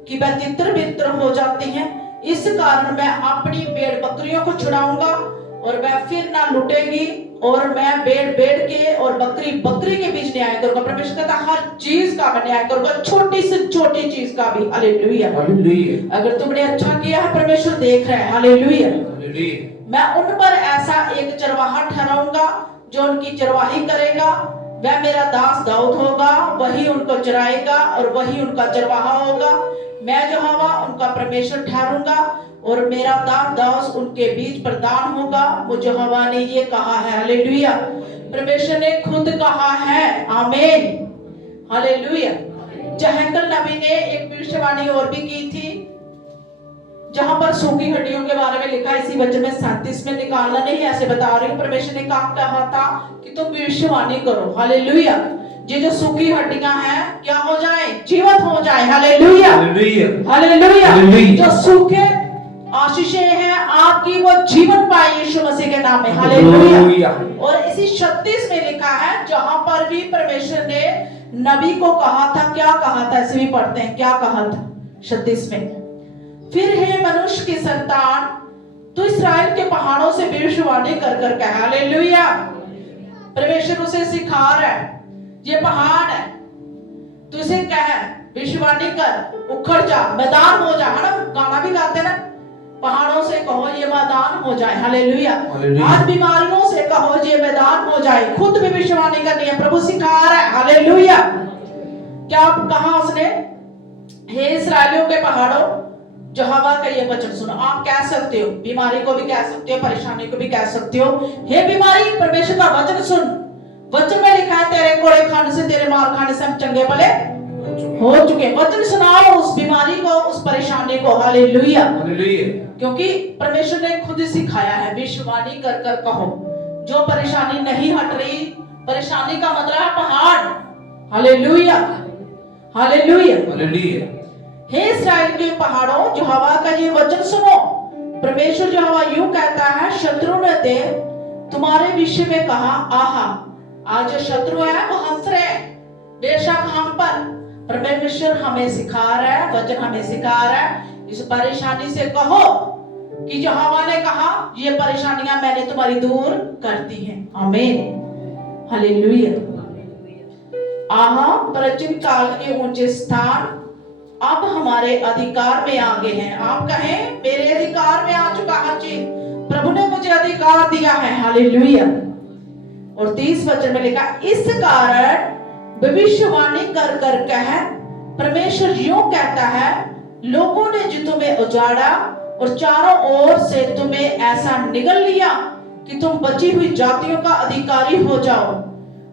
कि वह तितर बितर हो जाती हैं, इस कारण मैं अपनी भेड़ बकरियों को छुड़ाऊंगा और वह फिर ना लुटेगी, और मैं भेड़ के और बकरी के बीच न्याय करूंगा। परमेश्वर कहता हर चीज का मैं न्याय करूंगा, छोटी से छोटी चीज का भी। हालेलुया। अगर तुमने अच्छा किया है, परमेश्वर देख रहा है। हालेलुया। मैं उन पर ऐसा एक चरवाहा ठहराऊंगा जो उनकी चरवाही करेगा। वह मेरा दास दाऊद होगा, वही उनको चराएगा और वही उनका चरवाहा होगा। मैं यहोवा उनका परमेश्वर ठहरूंगा और मेरा दास उनके बीच प्रधान होगा। मुझे यहोवा ने ये कहा है। हालेलुया। परमेश्वर ने खुद कहा है। आमीन। हालेलुया। जहकल नबी ने एक भविष्यवाणी और भी की थी, जहां पर सूखी हड्डियों के बारे में लिखा, इसी वचन में 37 में, निकालना नहीं ऐसे बता रही हूं। परमेश्वर ने कहा था कि तुम भविष्यवाणी करो। हालेलुया। ये जो सूखी हड्डियां हैं क्या हो जाए? जीवित हो जाए। हालेलुया। हालेलुया। जो सूखे आशीषें हैं आपकी, वो जीवन पाए यीशु मसीह के नाम में। हालेलुया। और इसी 36 में लिखा है, जहां पर भी परमेश्वर ने नबी को कहा था, क्या कहा था? ऐसे भी पढ़ते हैं, क्या कहा था 36 में, फिर हे मनुष्य की संतान, तू इस्राएल के पहाड़ों से भविष्यवाणी कर कर कह। हालेलुया। परमेश्वर उसे सिखा रहा है, ये पहाड़ है, तू इसे कह, भविष्यवाणी कर, उखड़ जा, मैदान हो जा। है ना, गाना भी गाते ना, पहाड़ों से कहो ये मैदान हो जाए। हालेलुया। आज बीमारियों से कहो ये मैदान हो जाए। खुद भी भविष्यवाणी करनी है, प्रभु सिखा रहा है। हालेलुया। क्या कहा उसने? हे इस्राएलियों के पहाड़ों, यहोवा का ये वचन सुनो। आप कह सकते हो, बीमारी को भी कह सकते हो, परेशानी को भी कह सकते हो, हे बीमारी परमेश्वर का वचन सुन। वचन में लिखा है, तेरे कोड़े खाने से, तेरे मार खाने से हम चंगे भले हो चुके। वचन सुनाओ उस बीमारी को, उस परेशानी को। हालेलुया। क्योंकि परमेश्वर ने खुद ही सिखाया है, भविष्यवाणी कर कर कहो। जो परेशानी नहीं हट रही, परेशानी का मतलब है पहाड़। हालेलुया। हालेलुया। हे इस्राएल के पहाड़ों, यहोवा का ये वचन सुनो। परमेश्वर यहोवा यूं कहता है, शत्रु ने तुम्हारे विषय में कहा, आहा, आज जो शत्रु है वो हंस रहे हैं बेशक हम पर। परमेश्वर हमें सिखा रहा है, वचन हमें सिखा रहा है, इस परेशानी से कहो कि यहोवा ने कहा, ये परेशानियां मैंने तुम्हारी दूर कर दी हैं। आमीन। हालेलुया। आहा, प्राचीन काल के ऊंचे स्थान अब हमारे अधिकार में आ गए हैं। आप कहें, मेरे अधिकार में आ चुका हर चीज, प्रभु ने मुझे अधिकार दिया है। हालेलुया। और 30 वचन में लिखा, इस कारण भविष्यवाणी कर कर कह, परमेश्वर यूं कहता है, लोगों ने जो तुम्हें उजाड़ा और चारों ओर से तुम्हें ऐसा निगल लिया कि तुम बची हुई जातियों का अधिकारी हो जाओ।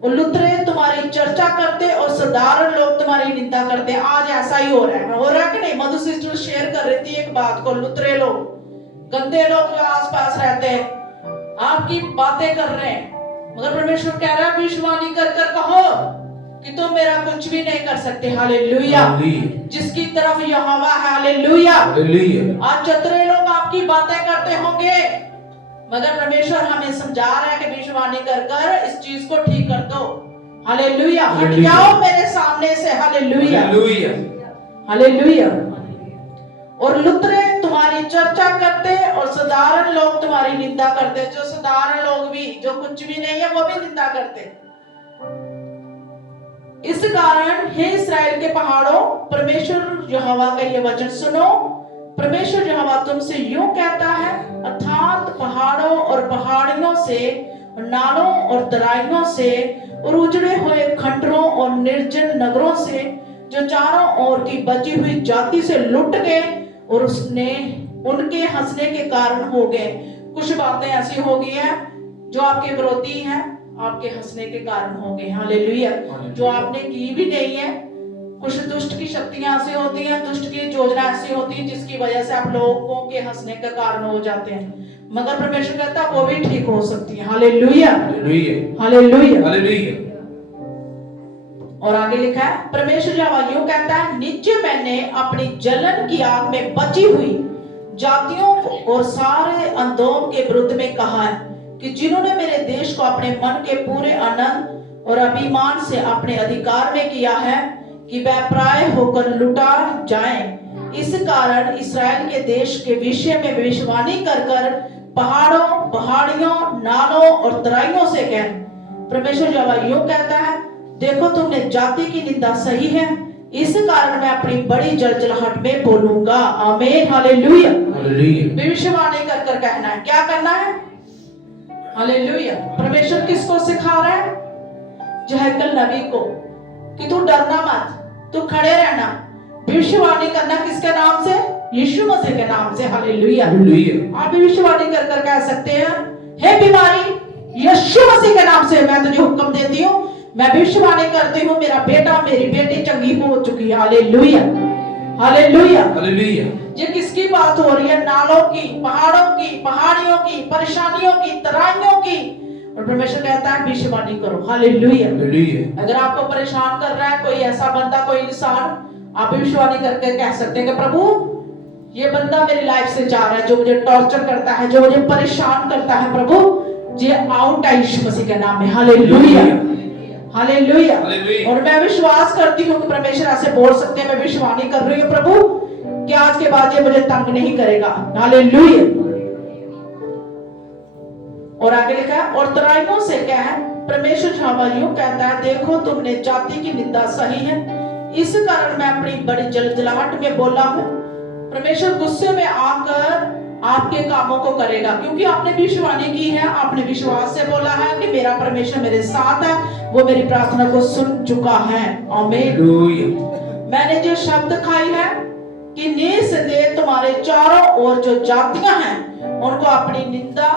और लुतरे तुम्हारी चर्चा करते और साधारण लोग तुम्हारी निंदा करते। आज ऐसा ही हो रहा है कि नहीं? मधु सिस्टर शेयर कर रही थी एक बात को, लुतरे लोग, गंदे लोग जो आसपास रहते हैं, आपकी बातें कर रहे हैं, मगर परमेश्वर कह रहा है, भविष्यवाणी कर कर कहो कि तुम मेरा कुछ भी नहीं कर सकते। हालेलुया। जिसकी तरफ यहोवा है। हालेलुया। आज चतुरे लोग आपकी बातें करते होंगे, मगर परमेश्वर हमें समझा रहा है कि भविष्यवाणी कर कर इस चीज को ठीक कर दो। हालेलुया। हट जाओ मेरे सामने से। हालेलुया। हालेलुया। और लुतरे तुम्हारी चर्चा करते और साधारण लोग तुम्हारी निंदा करते। जो साधारण लोग भी, जो कुछ भी नहीं है, वो भी निंदा करते। इस कारण हे इस्राएल के पहाड़ों, परमेश्वर यहोवा का ये वचन सुनो। परमेश्वर यहोवा तुमसे यूं कहता है, अर्थात पहाड़ों और पहाड़ियों से, नालों और तराइयों से, और उजड़े हुए खंडरों और निर्जन नगरों से, जो चारों ओर की बची हुई जाति से लुट गए और उसने उनके हंसने के कारण हो गए। कुछ बातें ऐसी हो गई हैं जो आपके विरोधी हैं, आपके हंसने के कारण हो गए। हालेलुया। जो आपने की भी नहीं है। कुछ दुष्ट की शक्तियां ऐसी होती हैं, दुष्ट की योजना ऐसी होती है जिसकी वजह से आप लोगों के हंसने का कारण हो जाते हैं। मगर परमेश्वर कहता है वो भी ठीक हो सकती है। Hallelujah, hallelujah, hallelujah. हालेलुया। और आगे लिखा है, परमेश्वर यहोवा यूं कहता है, नीचे मैंने अपनी जलन की आग में बची हुई जातियों और सारे अंधों के विरुद्ध में कहा है कि जिन्होंने मेरे देश को अपने मन के पूरे आनंद और अभिमान से अपने अधिकार में किया है कि वह प्राय होकर लुटा जाए। इस कारण इस्राएल के देश के विषय में भविष्यवाणी कर कर पहाड़ों, पहाड़ियों, नालों और तराइयों से कह, परमेश्वर यहोवा यूं कहता है, देखो तुमने जाति की निंदा सही है, इस कारण मैं अपनी बड़ी जलजलाहट में बोलूंगा। आमीन, हालेलुया, हालेलुया। भविष्यवाणी कर कर कहना है। क्या करना है? हालेलुया। परमेश्वर किसको सिखा रहा है? यहेजकेल नबी को, कि तू डरना मत, तू खड़े रहना। भविष्यवाणी करना किसके नाम से? यीशु मसीह के नाम से। हालेलुया। आप भविष्यवाणी कर कर कह सकते हैं, हे बीमारी, यीशु मसीह के नाम से मैं तुझे हुक्म देती हूँ, मैं भविष्यवाणी करती हूँ, मेरा बेटा, मेरी बेटी चंगी हो चुकी है। Hallelujah, hallelujah, hallelujah. ये किसकी बात हो रही है? नालों की, पहाड़ों की, पहाड़ियों की, परेशानियों की, तराइयों की। और परमेश्वर कहता है भविष्यवाणी करो। Hallelujah, hallelujah. अगर आपको परेशान कर रहा है कोई ऐसा बंदा, कोई इंसान, आप भविष्यवाणी करके कह सकते हैं कि प्रभु ये बंदा मेरी लाइफ से जा रहा है, जो मुझे टॉर्चर करता है, जो मुझे परेशान करता है, प्रभु ये आउट है यीशु मसीह के नाम में। Hallelujah, hallelujah. और मैं विश्वास करती हूँ कि परमेश्वर ऐसे बोल सकते हैं, मैं भविष्यवाणी कर रही हूँ प्रभु कि आज के बाद ये मुझे तंग नहीं करेगा। हालेलुया। और आगे लिखा है, और तराइयों से क्या है? परमेश्वर यहोवा यूं कहता है, देखो तुमने जाति की निंदा सही है, इस कारण मैं अपनी बड़ी जलजलाहट में बोला हूँ। परमेश्वर गुस्से में आकर आपके कामों को करेगा, क्योंकि आपने भविष्यवाणी की है, आपने विश्वास से बोला है कि मेरा परमेश्वर मेरे साथ है, वो मेरी प्रार्थना को सुन चुका है। आमीन। मैंने जो शब्द खाई है कि निस्संदेह तुम्हारे चारों ओर जो जातियां हैं उनको अपनी निंदा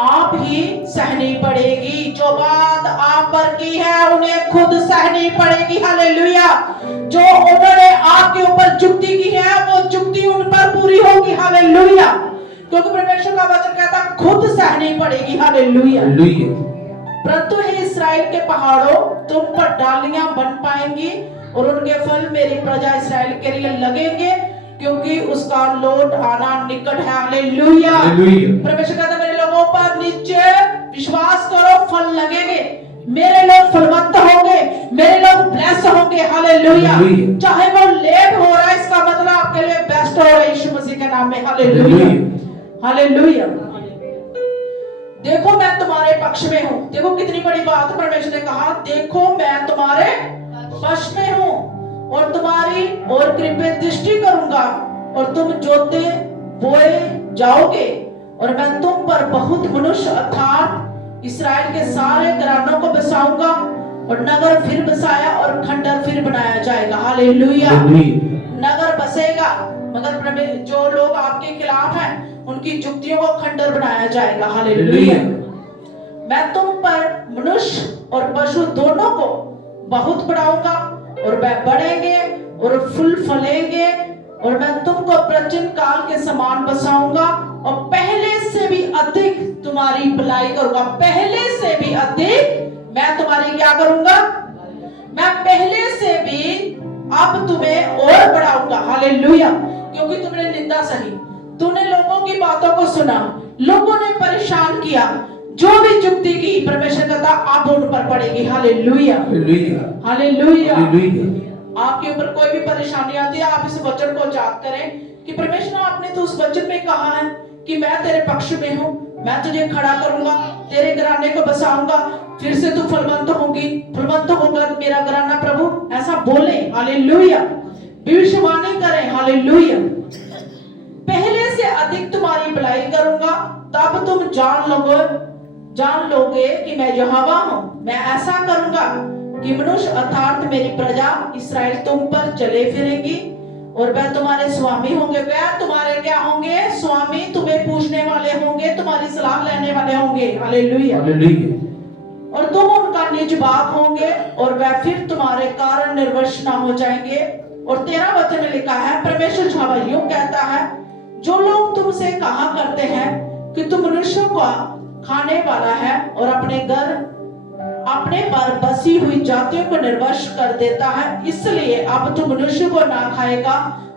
आप ही सहनी पड़ेगी। जो बात आप पर की है उन्हें खुद सहनी पड़ेगी। हालेलुया। जो उन्होंने आपके ऊपर जुक्ति की है वो जुक्ति उन पर पूरी होगी। हालेलुया। क्योंकि परमेश्वर का वचन कहता खुद सहनी पड़ेगी। हालेलुया। परंतु हे इस्राएल के पहाड़ों, तुम पर डालियां बन पाएंगी और उनके फल मेरी प्रजा इस्राएल के लिए लगेंगे, क्योंकि उसका लौट आना निकट है। हालेलुया। परमेश्वर कहता मेरे लोगों पर नीचे विश्वास करो, फल लगेंगे, मेरे लोग फलवंत होंगे, मेरे लोग ब्लेस होंगे। हालेलुया। चाहे वो लेट हो रहा है, इसका मतलब आपके लिए बेस्ट हो रहा है यीशु मसीह के नाम में। Hallelujah, hallelujah. देखो मैं तुम्हारे पक्ष में हूँ। देखो कितनी बड़ी बात परमेश्वर ने कहा, देखो मैं तुम्हारे पक्ष में हूँ और तुम्हारी और कृपा दृष्टि करूंगा, और तुम जोते बोए जाओगे, और मैं तुम पर बहुत मनुष्य अर्थात इस्राएल के सारे घरानों को बसाऊंगा, और नगर फिर बसाया और खंडर फिर बनाया जाएगा। हालेलुया। नगर बसेगा, मगर जो लोग आपके खिलाफ हैं उनकी जुक्तियों को खंडर बनाया जाएगा। हालेलुया। मैं तुम पर मनुष्य और पशु दोनों को बहुत बढ़ाऊंगा, और वह बढ़ेंगे और फूल फलेंगे, और मैं तुमको प्राचीन काल के समान बसाऊंगा, और पहले से भी अधिक तुम्हारी भलाई करूंगा। पहले से भी अधिक मैं तुम्हारी क्या करूंगा? मैं पहले से भी अब तुम्हें और बढ़ाऊंगा। हालेलुया। क्योंकि तुमने निंदा सही, तूने लोगों की बातों को सुना, लोगों ने परेशान किया, जो भी जुक्ति की परमेश्वर कहता आप उन पर पड़ेगी। Hallelujah, hallelujah. आपके ऊपर कोई भी परेशानी आती है, आप इस वचन को याद करें कि परमेश्वर आपने तो उस वचन में कहा है कि मैं तेरे पक्ष में हूँ, मैं तुझे खड़ा करूंगा, तेरे घराने को बसाऊंगा, फिर से तू फलवंत होगी, फलवंत होगा मेरा घराना। प्रभु ऐसा बोले। हालेलुया। भविष्यवाणी करें। हालेलुया। पहले से अधिक तुम्हारी भलाई करूंगा, तब तुम जान लोगे कि मैं यहोवा हूँ। मैं ऐसा करूंगा कि मनुष्य अर्थात मेरी प्रजा इस्राएल तुम पर चले फिरेंगी, और वह तुम्हारे स्वामी होंगे। वह तुम्हारे क्या होंगे? स्वामी। तुम्हें पूछने वाले होंगे, तुम्हारी सलाह लेने वाले होंगे। हालेलुया। और तुम उनका निज भाग होंगे, और वह फिर तुम्हारे कारण निर्वंश न हो जाएंगे। और 13 वचन में लिखा है, परमेश्वर यहोवा यूं कहता है, जो लोग तुमसे कहा करते हैं कि तू मनुष्यों को खाने वाला है और अपने पर बसी हुई जातियों को निर्वंश कर देता है, इसलिए अब तू मनुष्य को ना खाएगा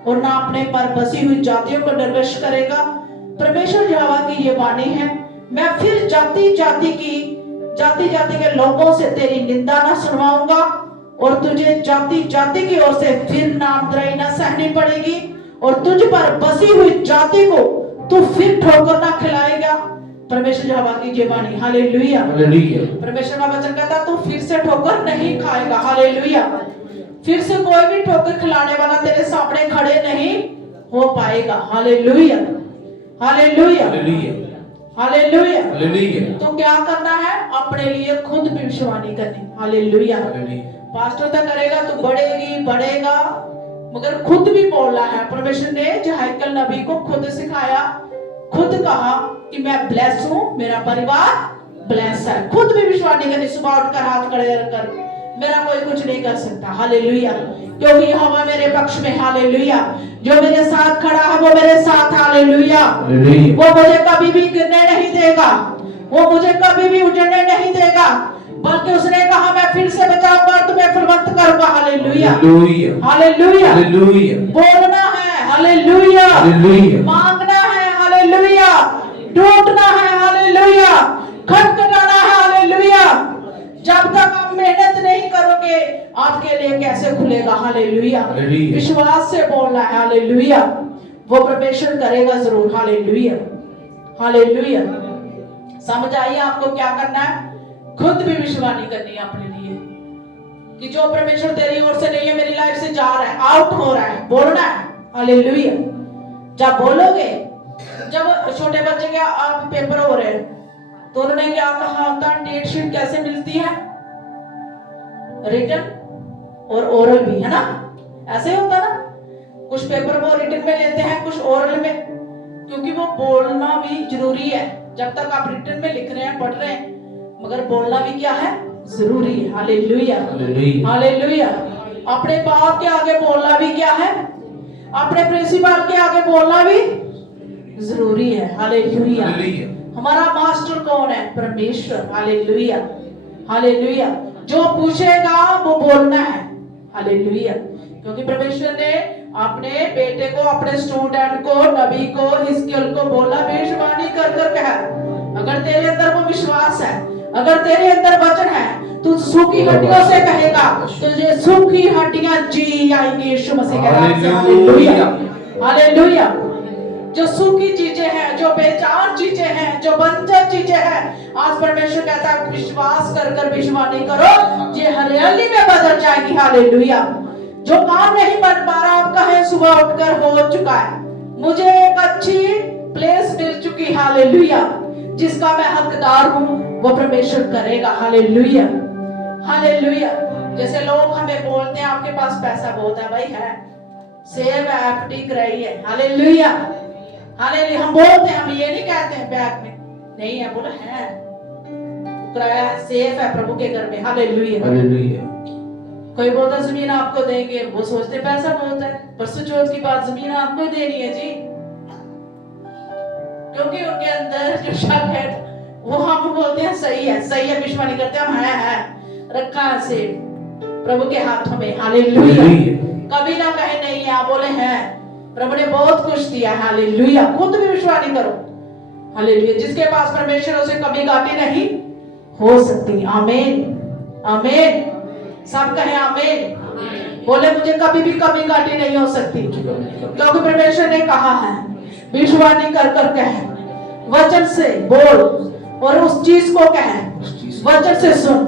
और ना अपने पर बसी हुई जातियों को निर्वंश करेगा। परमेश्वर यहोवा की ये वाणी है, मैं फिर जाति जाति के लोगों से तेरी निंदा ना सुनवाऊंगा और तुझे जाति जाति की ओर से फिर नामधराई ना सहनी पड़ेगी और तुझ पर बसी हुई जाति को तू फिर ठोकर ना खिलाएगा। परमेश्वर यहोवा की ये वाणी, हालेलुया। परमेश्वर का वचन कहता तू फिर से ठोकर नहीं खाएगा, हालेलुया। फिर से कोई भी ठोकर खिलाने वाला तेरे सामने खड़े नहीं हो पाएगा, हालेलुया हालेलुया हालेलुया। तो क्या करना है? अपने लिए खुद भविष्यवाणी करनी, हालेलुया। पास्टर तो करेगा तो बढ़ेगा, मगर खुद भी बोलना है। परमेश्वर ने जहैकल नबी को खुद सिखाया, खुद कहा कि मैं ब्लेस हूं, मेरा परिवार ब्लेस है। खुद भी भविष्यवाणी करनी, सुबह उठकर हाथ खड़े रखकर, मेरा कोई कुछ नहीं कर सकता, हालेलुया, क्योंकि यहोवा मेरे पक्ष में, हालेलुया। जो मेरे साथ खड़ा है वो मेरे साथ, हालेलुया। वो मुझे कभी भी गिरने नहीं देगा, वो मुझे कभी भी उजड़ने नहीं देगा, बल्कि उसने कहा मैं फिर से बचाऊंगा और तुम्हें फलवंत करूंगा, हालेलुया हालेलुया। बोलना है, हालेलुया, मांगना है, हालेलुया, ढूंढना है, हालेलुया, खटखटाना है, हालेलुया। जब तक आप मेहनत नहीं करोगे आपके लिए कैसे खुलेगा, हालेलुया। विश्वास से बोलना है, हालेलुया, वो परमेश्वर करेगा जरूर, हालेलुया हालेलुया। समझ आइए आपको क्या करना है? खुद भी भविष्यवाणी करनी है अपने लिए कि जो परमेश्वर तेरी ओर से नहीं है, मेरी लाइफ से जा रहा है, आउट हो रहा है, बोलना है, हालेलुया। जब बोलोगे, जब छोटे बच्चे के आप पेपर हो रहे हैं तो उन्होंने क्या कहा होता, डेट शीट कैसे मिलती है? रिटन और ओरल भी, है ना? ऐसे ही होता ना, कुछ पेपर वो रिटन में लेते हैं, कुछ ओरल में, क्योंकि वो बोलना भी जरूरी है। जब तक आप रिटन में लिख रहे हैं, पढ़ रहे हैं, मगर बोलना भी क्या है? जरूरी है, हालेलुया हालेलुया। अपने बाप के आगे बोलना भी क्या है? अपने प्रिंसिपल के आगे बोलना भी जरूरी है, हालेलुया। हमारा मास्टर कौन है? परमेश्वर, हालेलुया हालेलुया। जो पूछेगा वो बोलना है, हालेलुया, क्योंकि परमेश्वर ने अपने बेटे को, अपने स्टूडेंट को, नबी को, हिजकिय्याह को बोला, भविष्यवाणी कर कर कहा, अगर तेरे अंदर वो विश्वास है, अगर तेरे अंदर वचन है, तू सूखी हड्डियों से कहेगा, तुझे सूखी हड्डियां जी आएंगी यीशु मसीह के नाम से, हालेलुया हालेलुया। जो सूखी चीजें हैं, जो बेजान चीजें हैं, जो बंजर चीजें हैं, आज परमेश्वर कहता है विश्वास कर कर भविष्यवाणी करो, ये हरियाली में बदल जाएगी, हालेलुया। जो काम नहीं बन पा रहा आपका है, सुबह उठकर हो चुका है, मुझे एक अच्छी प्लेस मिल चुकी, हालेलुया, जिसका मैं हकदार हूं, वो परमेश्वर करेगा, हालेलुया हालेलुया। जैसे लोग हमें बोलते हैं आपके पास पैसा बहुत है, भाई है, सेव है, एफडी कराई है, हालेलुया हालेलुया। हम बोलते हैं, हम ये नहीं कहते हैं बैग में नहीं है, बोला है, कराया है, सेफ है प्रभु के घर में, हालेलुया हालेलुया। कोई बोलता जमीन आपको देंगे, वो सोचते पैसा बहुत है, परसों चौथ की बात जमीन आपको देनी है जी, क्योंकि उनके अंदर जो शक है वो हम बोलते हैं सही है, भविष्यवाणी करते हैं हम, है रखा है से प्रभु के हाथों में, हालेलुया। कभी ना कहे नहीं है, आप बोले हैं प्रभु ने बहुत कुछ दिया, हालेलुया। खुद भी भविष्यवाणी करो, हालेलुया। जिसके पास परमेश्वर उसे कभी घाटी नहीं हो सकती, आमीन आमीन। सब कहे आमीन। बोले मुझे कभी भी कमी घाटी नहीं हो सकती, क्योंकि परमेश्वर ने कहा है भविष्यवाणी कर कर कहे, वचन से बोल और उस चीज को कहे, वचन से सुन।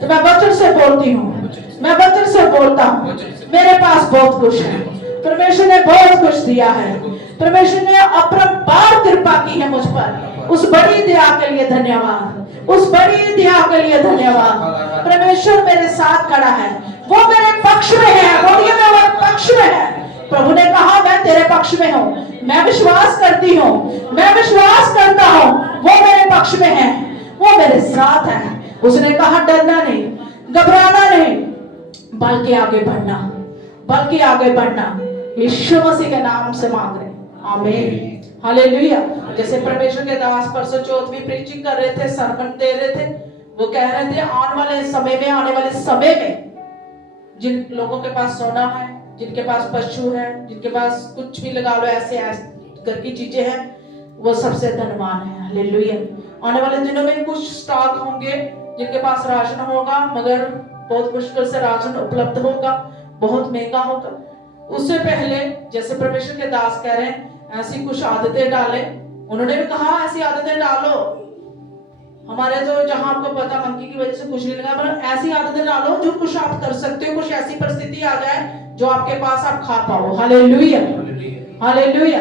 तो मैं वचन से बोलती हूँ, मैं वचन से बोलता हूँ, मेरे पास बहुत कुछ है, परमेश्वर ने बहुत कुछ दिया है, परमेश्वर ने अपरंपार कृपा की है मुझ पर, उस बड़ी दया के लिए धन्यवाद, उस बड़ी दया के लिए धन्यवाद। परमेश्वर मेरे साथ खड़ा है, वो मेरे पक्ष में है, बोलिए मैं वो पक्ष में है। प्रभु ने कहा मैं तेरे पक्ष में हूँ, मैं विश्वास करती हूँ, मैं विश्वास करता हूँ, वो मेरे पक्ष में है, वो मेरे साथ है। उसने कहा डरना नहीं, घबराना नहीं, बल्कि आगे बढ़ना, बल्कि आगे बढ़ना। यीशु मसीह के नाम से मांग रहे, आमीन हालेलुया। जैसे परमेश्वर के दास परसों चौथ भी प्रीचिंग कर रहे थे, सरमन दे रहे थे, वो कह रहे थे आने वाले समय में जिन लोगों के पास सोना है, जिनके पास पशु है, जिनके पास कुछ भी लगा लो ऐसे घर की चीजें हैं, वो सबसे धनवान है। हालेलुया। आने वाले दिनों में कुछ स्टॉक होंगे जिनके पास राशन होगा, मगर बहुत मुश्किल से राशन उपलब्ध होगा, बहुत महंगा होगा। उससे पहले जैसे परमेश्वर के दास कह रहे हैं ऐसी कुछ आदतें डालें। उन्होंने भी कहा ऐसी आदतें डालो, हमारे तो जहां आपको पता मंकी की वजह से कुछ नहीं लगा, पर ऐसी आदतें डालो जो कुछ आप कर सकते हो, कुछ ऐसी परिस्थिति आ जाए जो आपके पास आप खा पाओ। Hallelujah, hallelujah.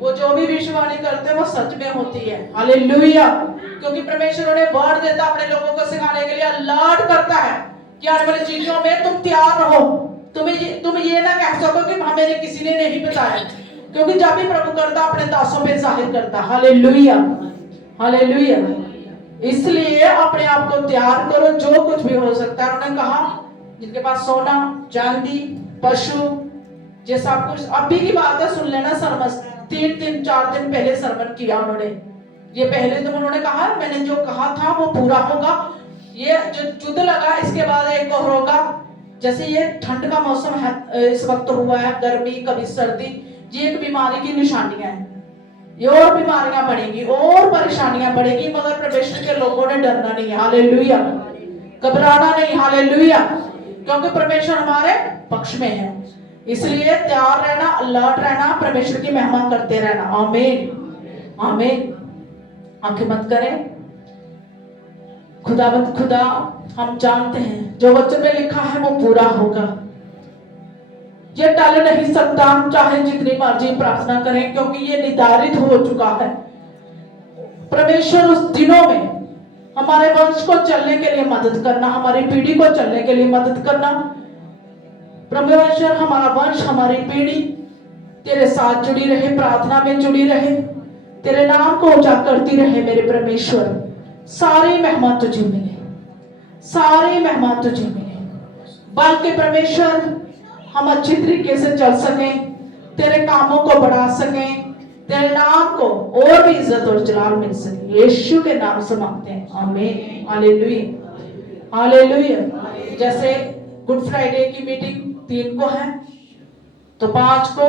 वो जो भी विश्वानी करते हैं वो सच में होती है। हालेलुया। क्योंकि परमेश्वर ने वर्ड देता अपने लोगों को सिखाने के लिए, अलर्ट करता है कि आने वाली चीजों में तुम तैयार रहो। तुम ये ना कह सको कि हमें किसी ने नहीं बताया, क्योंकि जब भी प्रभु करता अपने दासों पे जाहिर करता। Hallelujah, hallelujah. इसलिए अपने आप को तैयार करो, जो कुछ भी हो सकता है। उन्होंने कहा जिनके पास सोना, चांदी, पशु, ये सब कुछ। अभी की बात है, सुन लेना सरमन 3-4 दिन पहले सरमन किया उन्होंने। ये पहले तो उन्होंने कहा मैंने जो कहा था वो पूरा होगा, ये जो युद्ध लगा इसके बाद एक और होगा। जैसे ये ठंड का मौसम है, इस वक्त हुआ है, गर्मी कभी सर्दी, ये एक बीमारी की निशानियां है। ये और बीमारियां बढ़ेंगी और परेशानियां बढ़ेगी, मगर परमेश्वर के लोगों ने डरना नहीं। हालेलुया, घबराना नहीं। हालेलुया, क्योंकि परमेश्वर हमारे पक्ष में है। इसलिए तैयार रहना, अलर्ट रहना, परमेश्वर की महिमा करते रहना। आमीन, आमीन। आंखें मत करें। खुदा हम जानते हैं जो वचन में लिखा है वो पूरा होगा, ये टल नहीं सकता, चाहे जितनी मर्जी प्रार्थना करें, क्योंकि ये निर्धारित हो चुका है। परमेश्वर उस दिनों में हमारे वंश को चलने के लिए मदद करना, हमारी पीढ़ी को चलने के लिए मदद करना। परमेश्वर हमारा वंश, हमारी पीढ़ी तेरे साथ जुड़ी रहे, प्रार्थना में जुड़ी रहे, तेरे नाम को ऊंचा करती रहे। मेरे परमेश्वर, सारी महिमा तुझे मिले, सारी महिमा तुझे मिले। बल्कि परमेश्वर हम अच्छी तरीके से चल सकें, तेरे कामों को बढ़ा सकें, तेरे नाम को और भी इज्जत और जलाल मिल सके। यीशु के नाम से मांगते हैं, आमीन। Hallelujah, hallelujah. जैसे गुड फ्राइडे की मीटिंग 3 को है, तो 5 को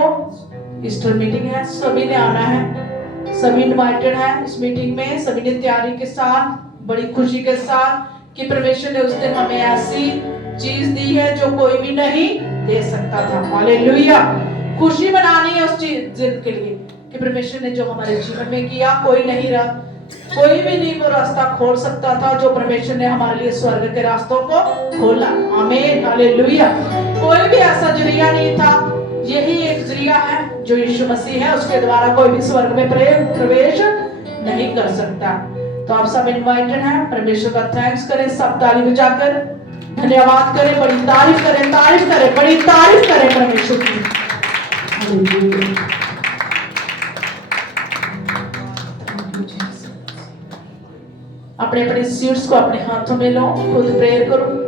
ईस्टर मीटिंग है। सभी ने आना है, सभी इनवाइटेड है इस मीटिंग में। सभी ने तैयारी के साथ, बड़ी खुशी के साथ, कि परमेश्वर ने उस दिन हमें ऐसी चीज दी है जो कोई भी नहीं दे सकता था। हालेलुया। खुशी मनानी है उस चीज के लिए कि परमेश्वर ने जो हमारे जीवन में किया, कोई भी नहीं वो रास्ता खोल सकता था जो परमेश्वर ने हमारे लिए स्वर्ग के रास्तों को खोला। आमीन, हालेलुया। कोई भी ऐसा जरिया नहीं था, यही एक जरिया है जो यीशु मसीह है, उसके द्वारा कोई भी स्वर्ग में प्रवेश नहीं कर सकता। तो आप सब इनवाइटेड हैं। परमेश्वर का थैंक्स करें, सब ताली बजाकर धन्यवाद करें, बड़ी तारीफ करें, बड़ी तारीफ करें परमेश्वर की। अपने अपने सीट्स को अपने हाथों में लो, खुद प्रेयर करो।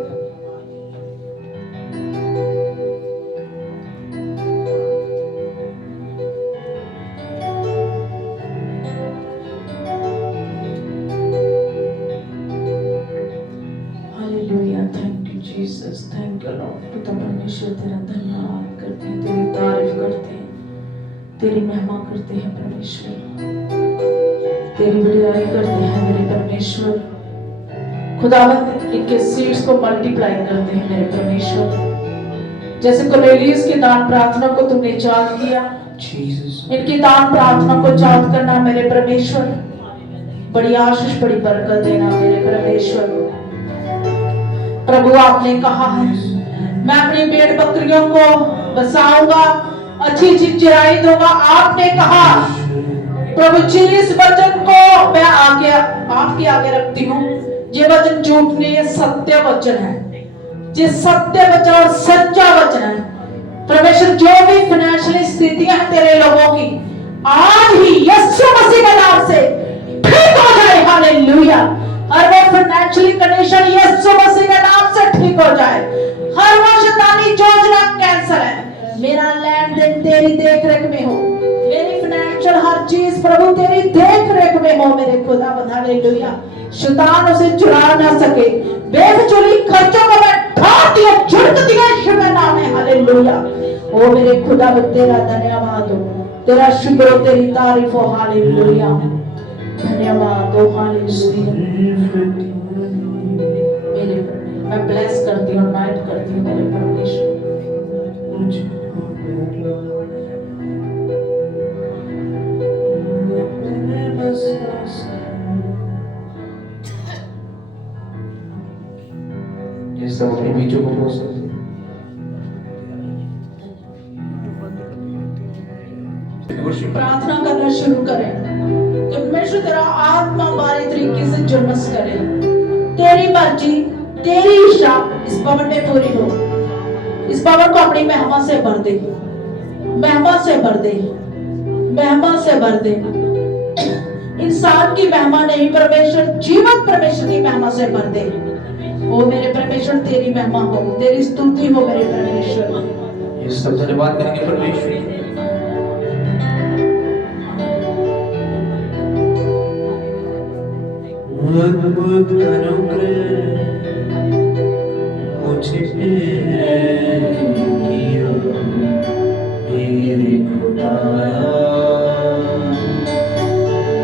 तेरा धन्यवाद करते हैं, तेरी तारीफ करते हैं, तेरी महिमा करते हैं परमेश्वर, तेरी बड़ाई करते हैं मेरे परमेश्वर। खुदावंद इनके सीड्स को मल्टीप्लाई करते हैं मेरे परमेश्वर। जैसे कोर्नेलियस की दान प्रार्थना को तुमने याद किया, इनकी दान प्रार्थना को याद करना मेरे परमेश्वर। बड़ी आशीष, बड़ी बरकत देना मेरे परमेश्वर। प्रभु आपने कहा है मैं अपनी भेड़ बकरियों को बसाऊंगा, अच्छी चराई दूंगा। आपने कहा प्रभु जी इस वचन को मैं आपके आगे रखती हूँ। ये वचन झूठ नहीं है, सत्य वचन है। ये सत्य वचन और सच्चा वचन है परमेश्वर। जो भी फाइनेंशियल स्थितियां हैं तेरे लोगों की, आज ही यीशु मसीह के नाम से ठीक हो जाए। हालेलुया। हर वो फाइनेंशियल कंडीशन यीशु मसीह के नाम से ठीक हो जाए। हर वो शैतानी योजना कैंसल है। मेरा लेन देन तेरी देख रेख में हो, मेरी फाइनेंशियल टेंशन, हर चीज प्रभु तेरी देख रेख में हो मेरे खुदा। हालेलुया। शैतान उसे चुरा ना सके। बेफिजूली खर्चों को मैं ढाट दिया, झुड़क दिया यीशु के नाम में। हालेलुया। ओ मेरे खुदा तेरा धन्यवाद हो, तेरा शुक्र हो, तेरी तारीफ हो। हालेलुया। धन्यवाद हो। हालेलुया। मेरे मैं ब्लेस करती हूँ, नाइट करती हूँ मेरे परमेश्वर। ये सब अपने बीचों को बोल सकते प्रार्थना करना शुरू करें कि परमेश्वर तेरा आत्मा बारी तरीके से जुलमस करे। तेरी मर्जी, तेरी इच्छा इस भवन में पूरी हो। इस भवन को अपनी महिमा से भर दे, महिमा से भर दे, महिमा से भर दे। इंसान की महिमा नहीं, परमेश्वर, जीवंत परमेश्वर की महिमा से भर दे। ओ मेरे परमेश्वर तेरी महिमा हो, तेरी स्तुति हो मेरे परमेश्वर। ये सब धन्यवाद करेंगे परमेश्वर। अद्भुत अनुग्रह मुझे किया मेरे खुदाया,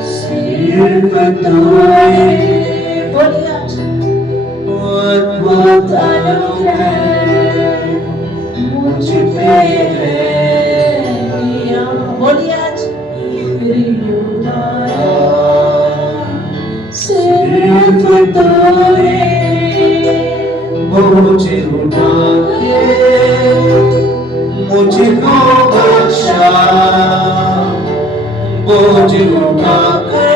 सिर्फ तूने अद्भुत अनुग्रह मुझ पे किया। बोलिए आज मेरे खुदाया, सिर्फ तूने मुझे उठा के मुझको बख्शा, मुझे उठा के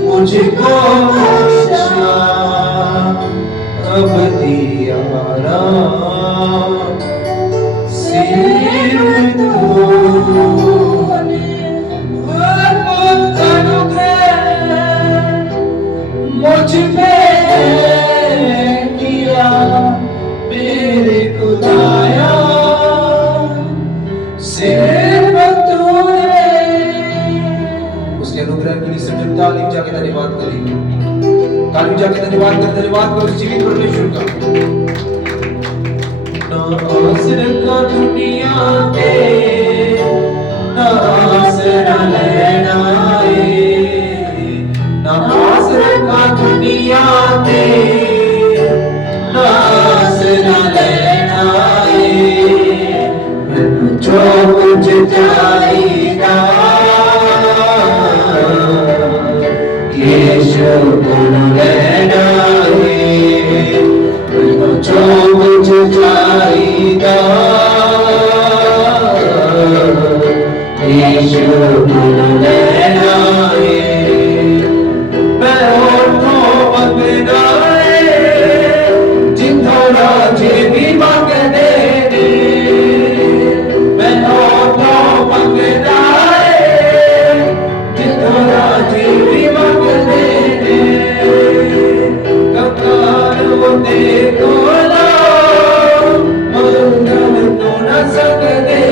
मुझको बख्शा। अब दिया सिर्फ तूने अद्भुत अनुग्रह मुझ पे किया मेरे खुदाया, सिर्फ तूने। उसके अनुग्रह के लिए सिर्फ तालीम जाके धन्यवाद करेंगे, तालीम जाके धन्यवाद करो जीवित परमेश्वर का। ना आसरा का दुनिया के, ना आसरा लेना ना आसरा का दुनिया के, ना आसरा लेना जो कुछ चाहिएगा यीशु को लेना जो कुछ चाहिएगा यीशु को लेना। मैं और तो मंगना जिंदा राजे भी मांग दे, मैं और तो मंगना जिंदा राजे भी मांग दे। ककार वो देखो ना मंगल तो न सक दे,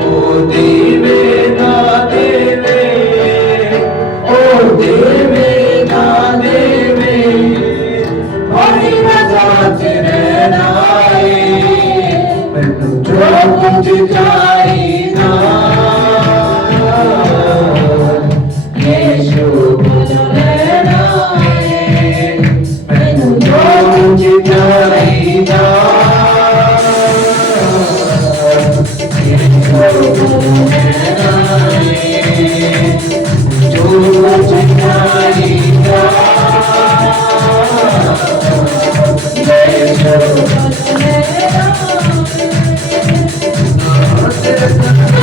ओ देवे ना देवे, ओ देवे ना देवे, हरी मजाज रहना मैं जो कुछ चाहिएगा यीशु को लेना मैं जो कुछ चाहिएगा यीशु को लेना जो कुछ चाहिएगा यीशु को लेना।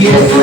Yes,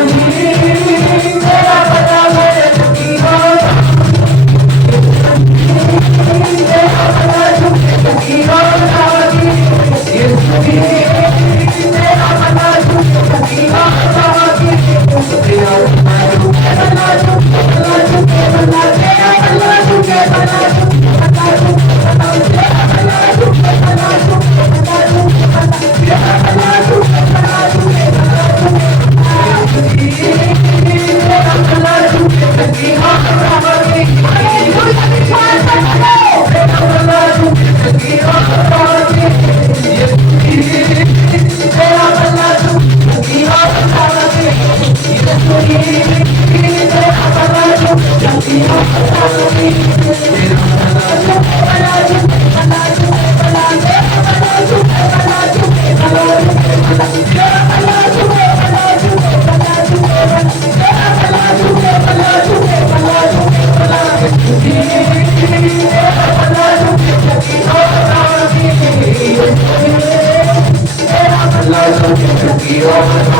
all the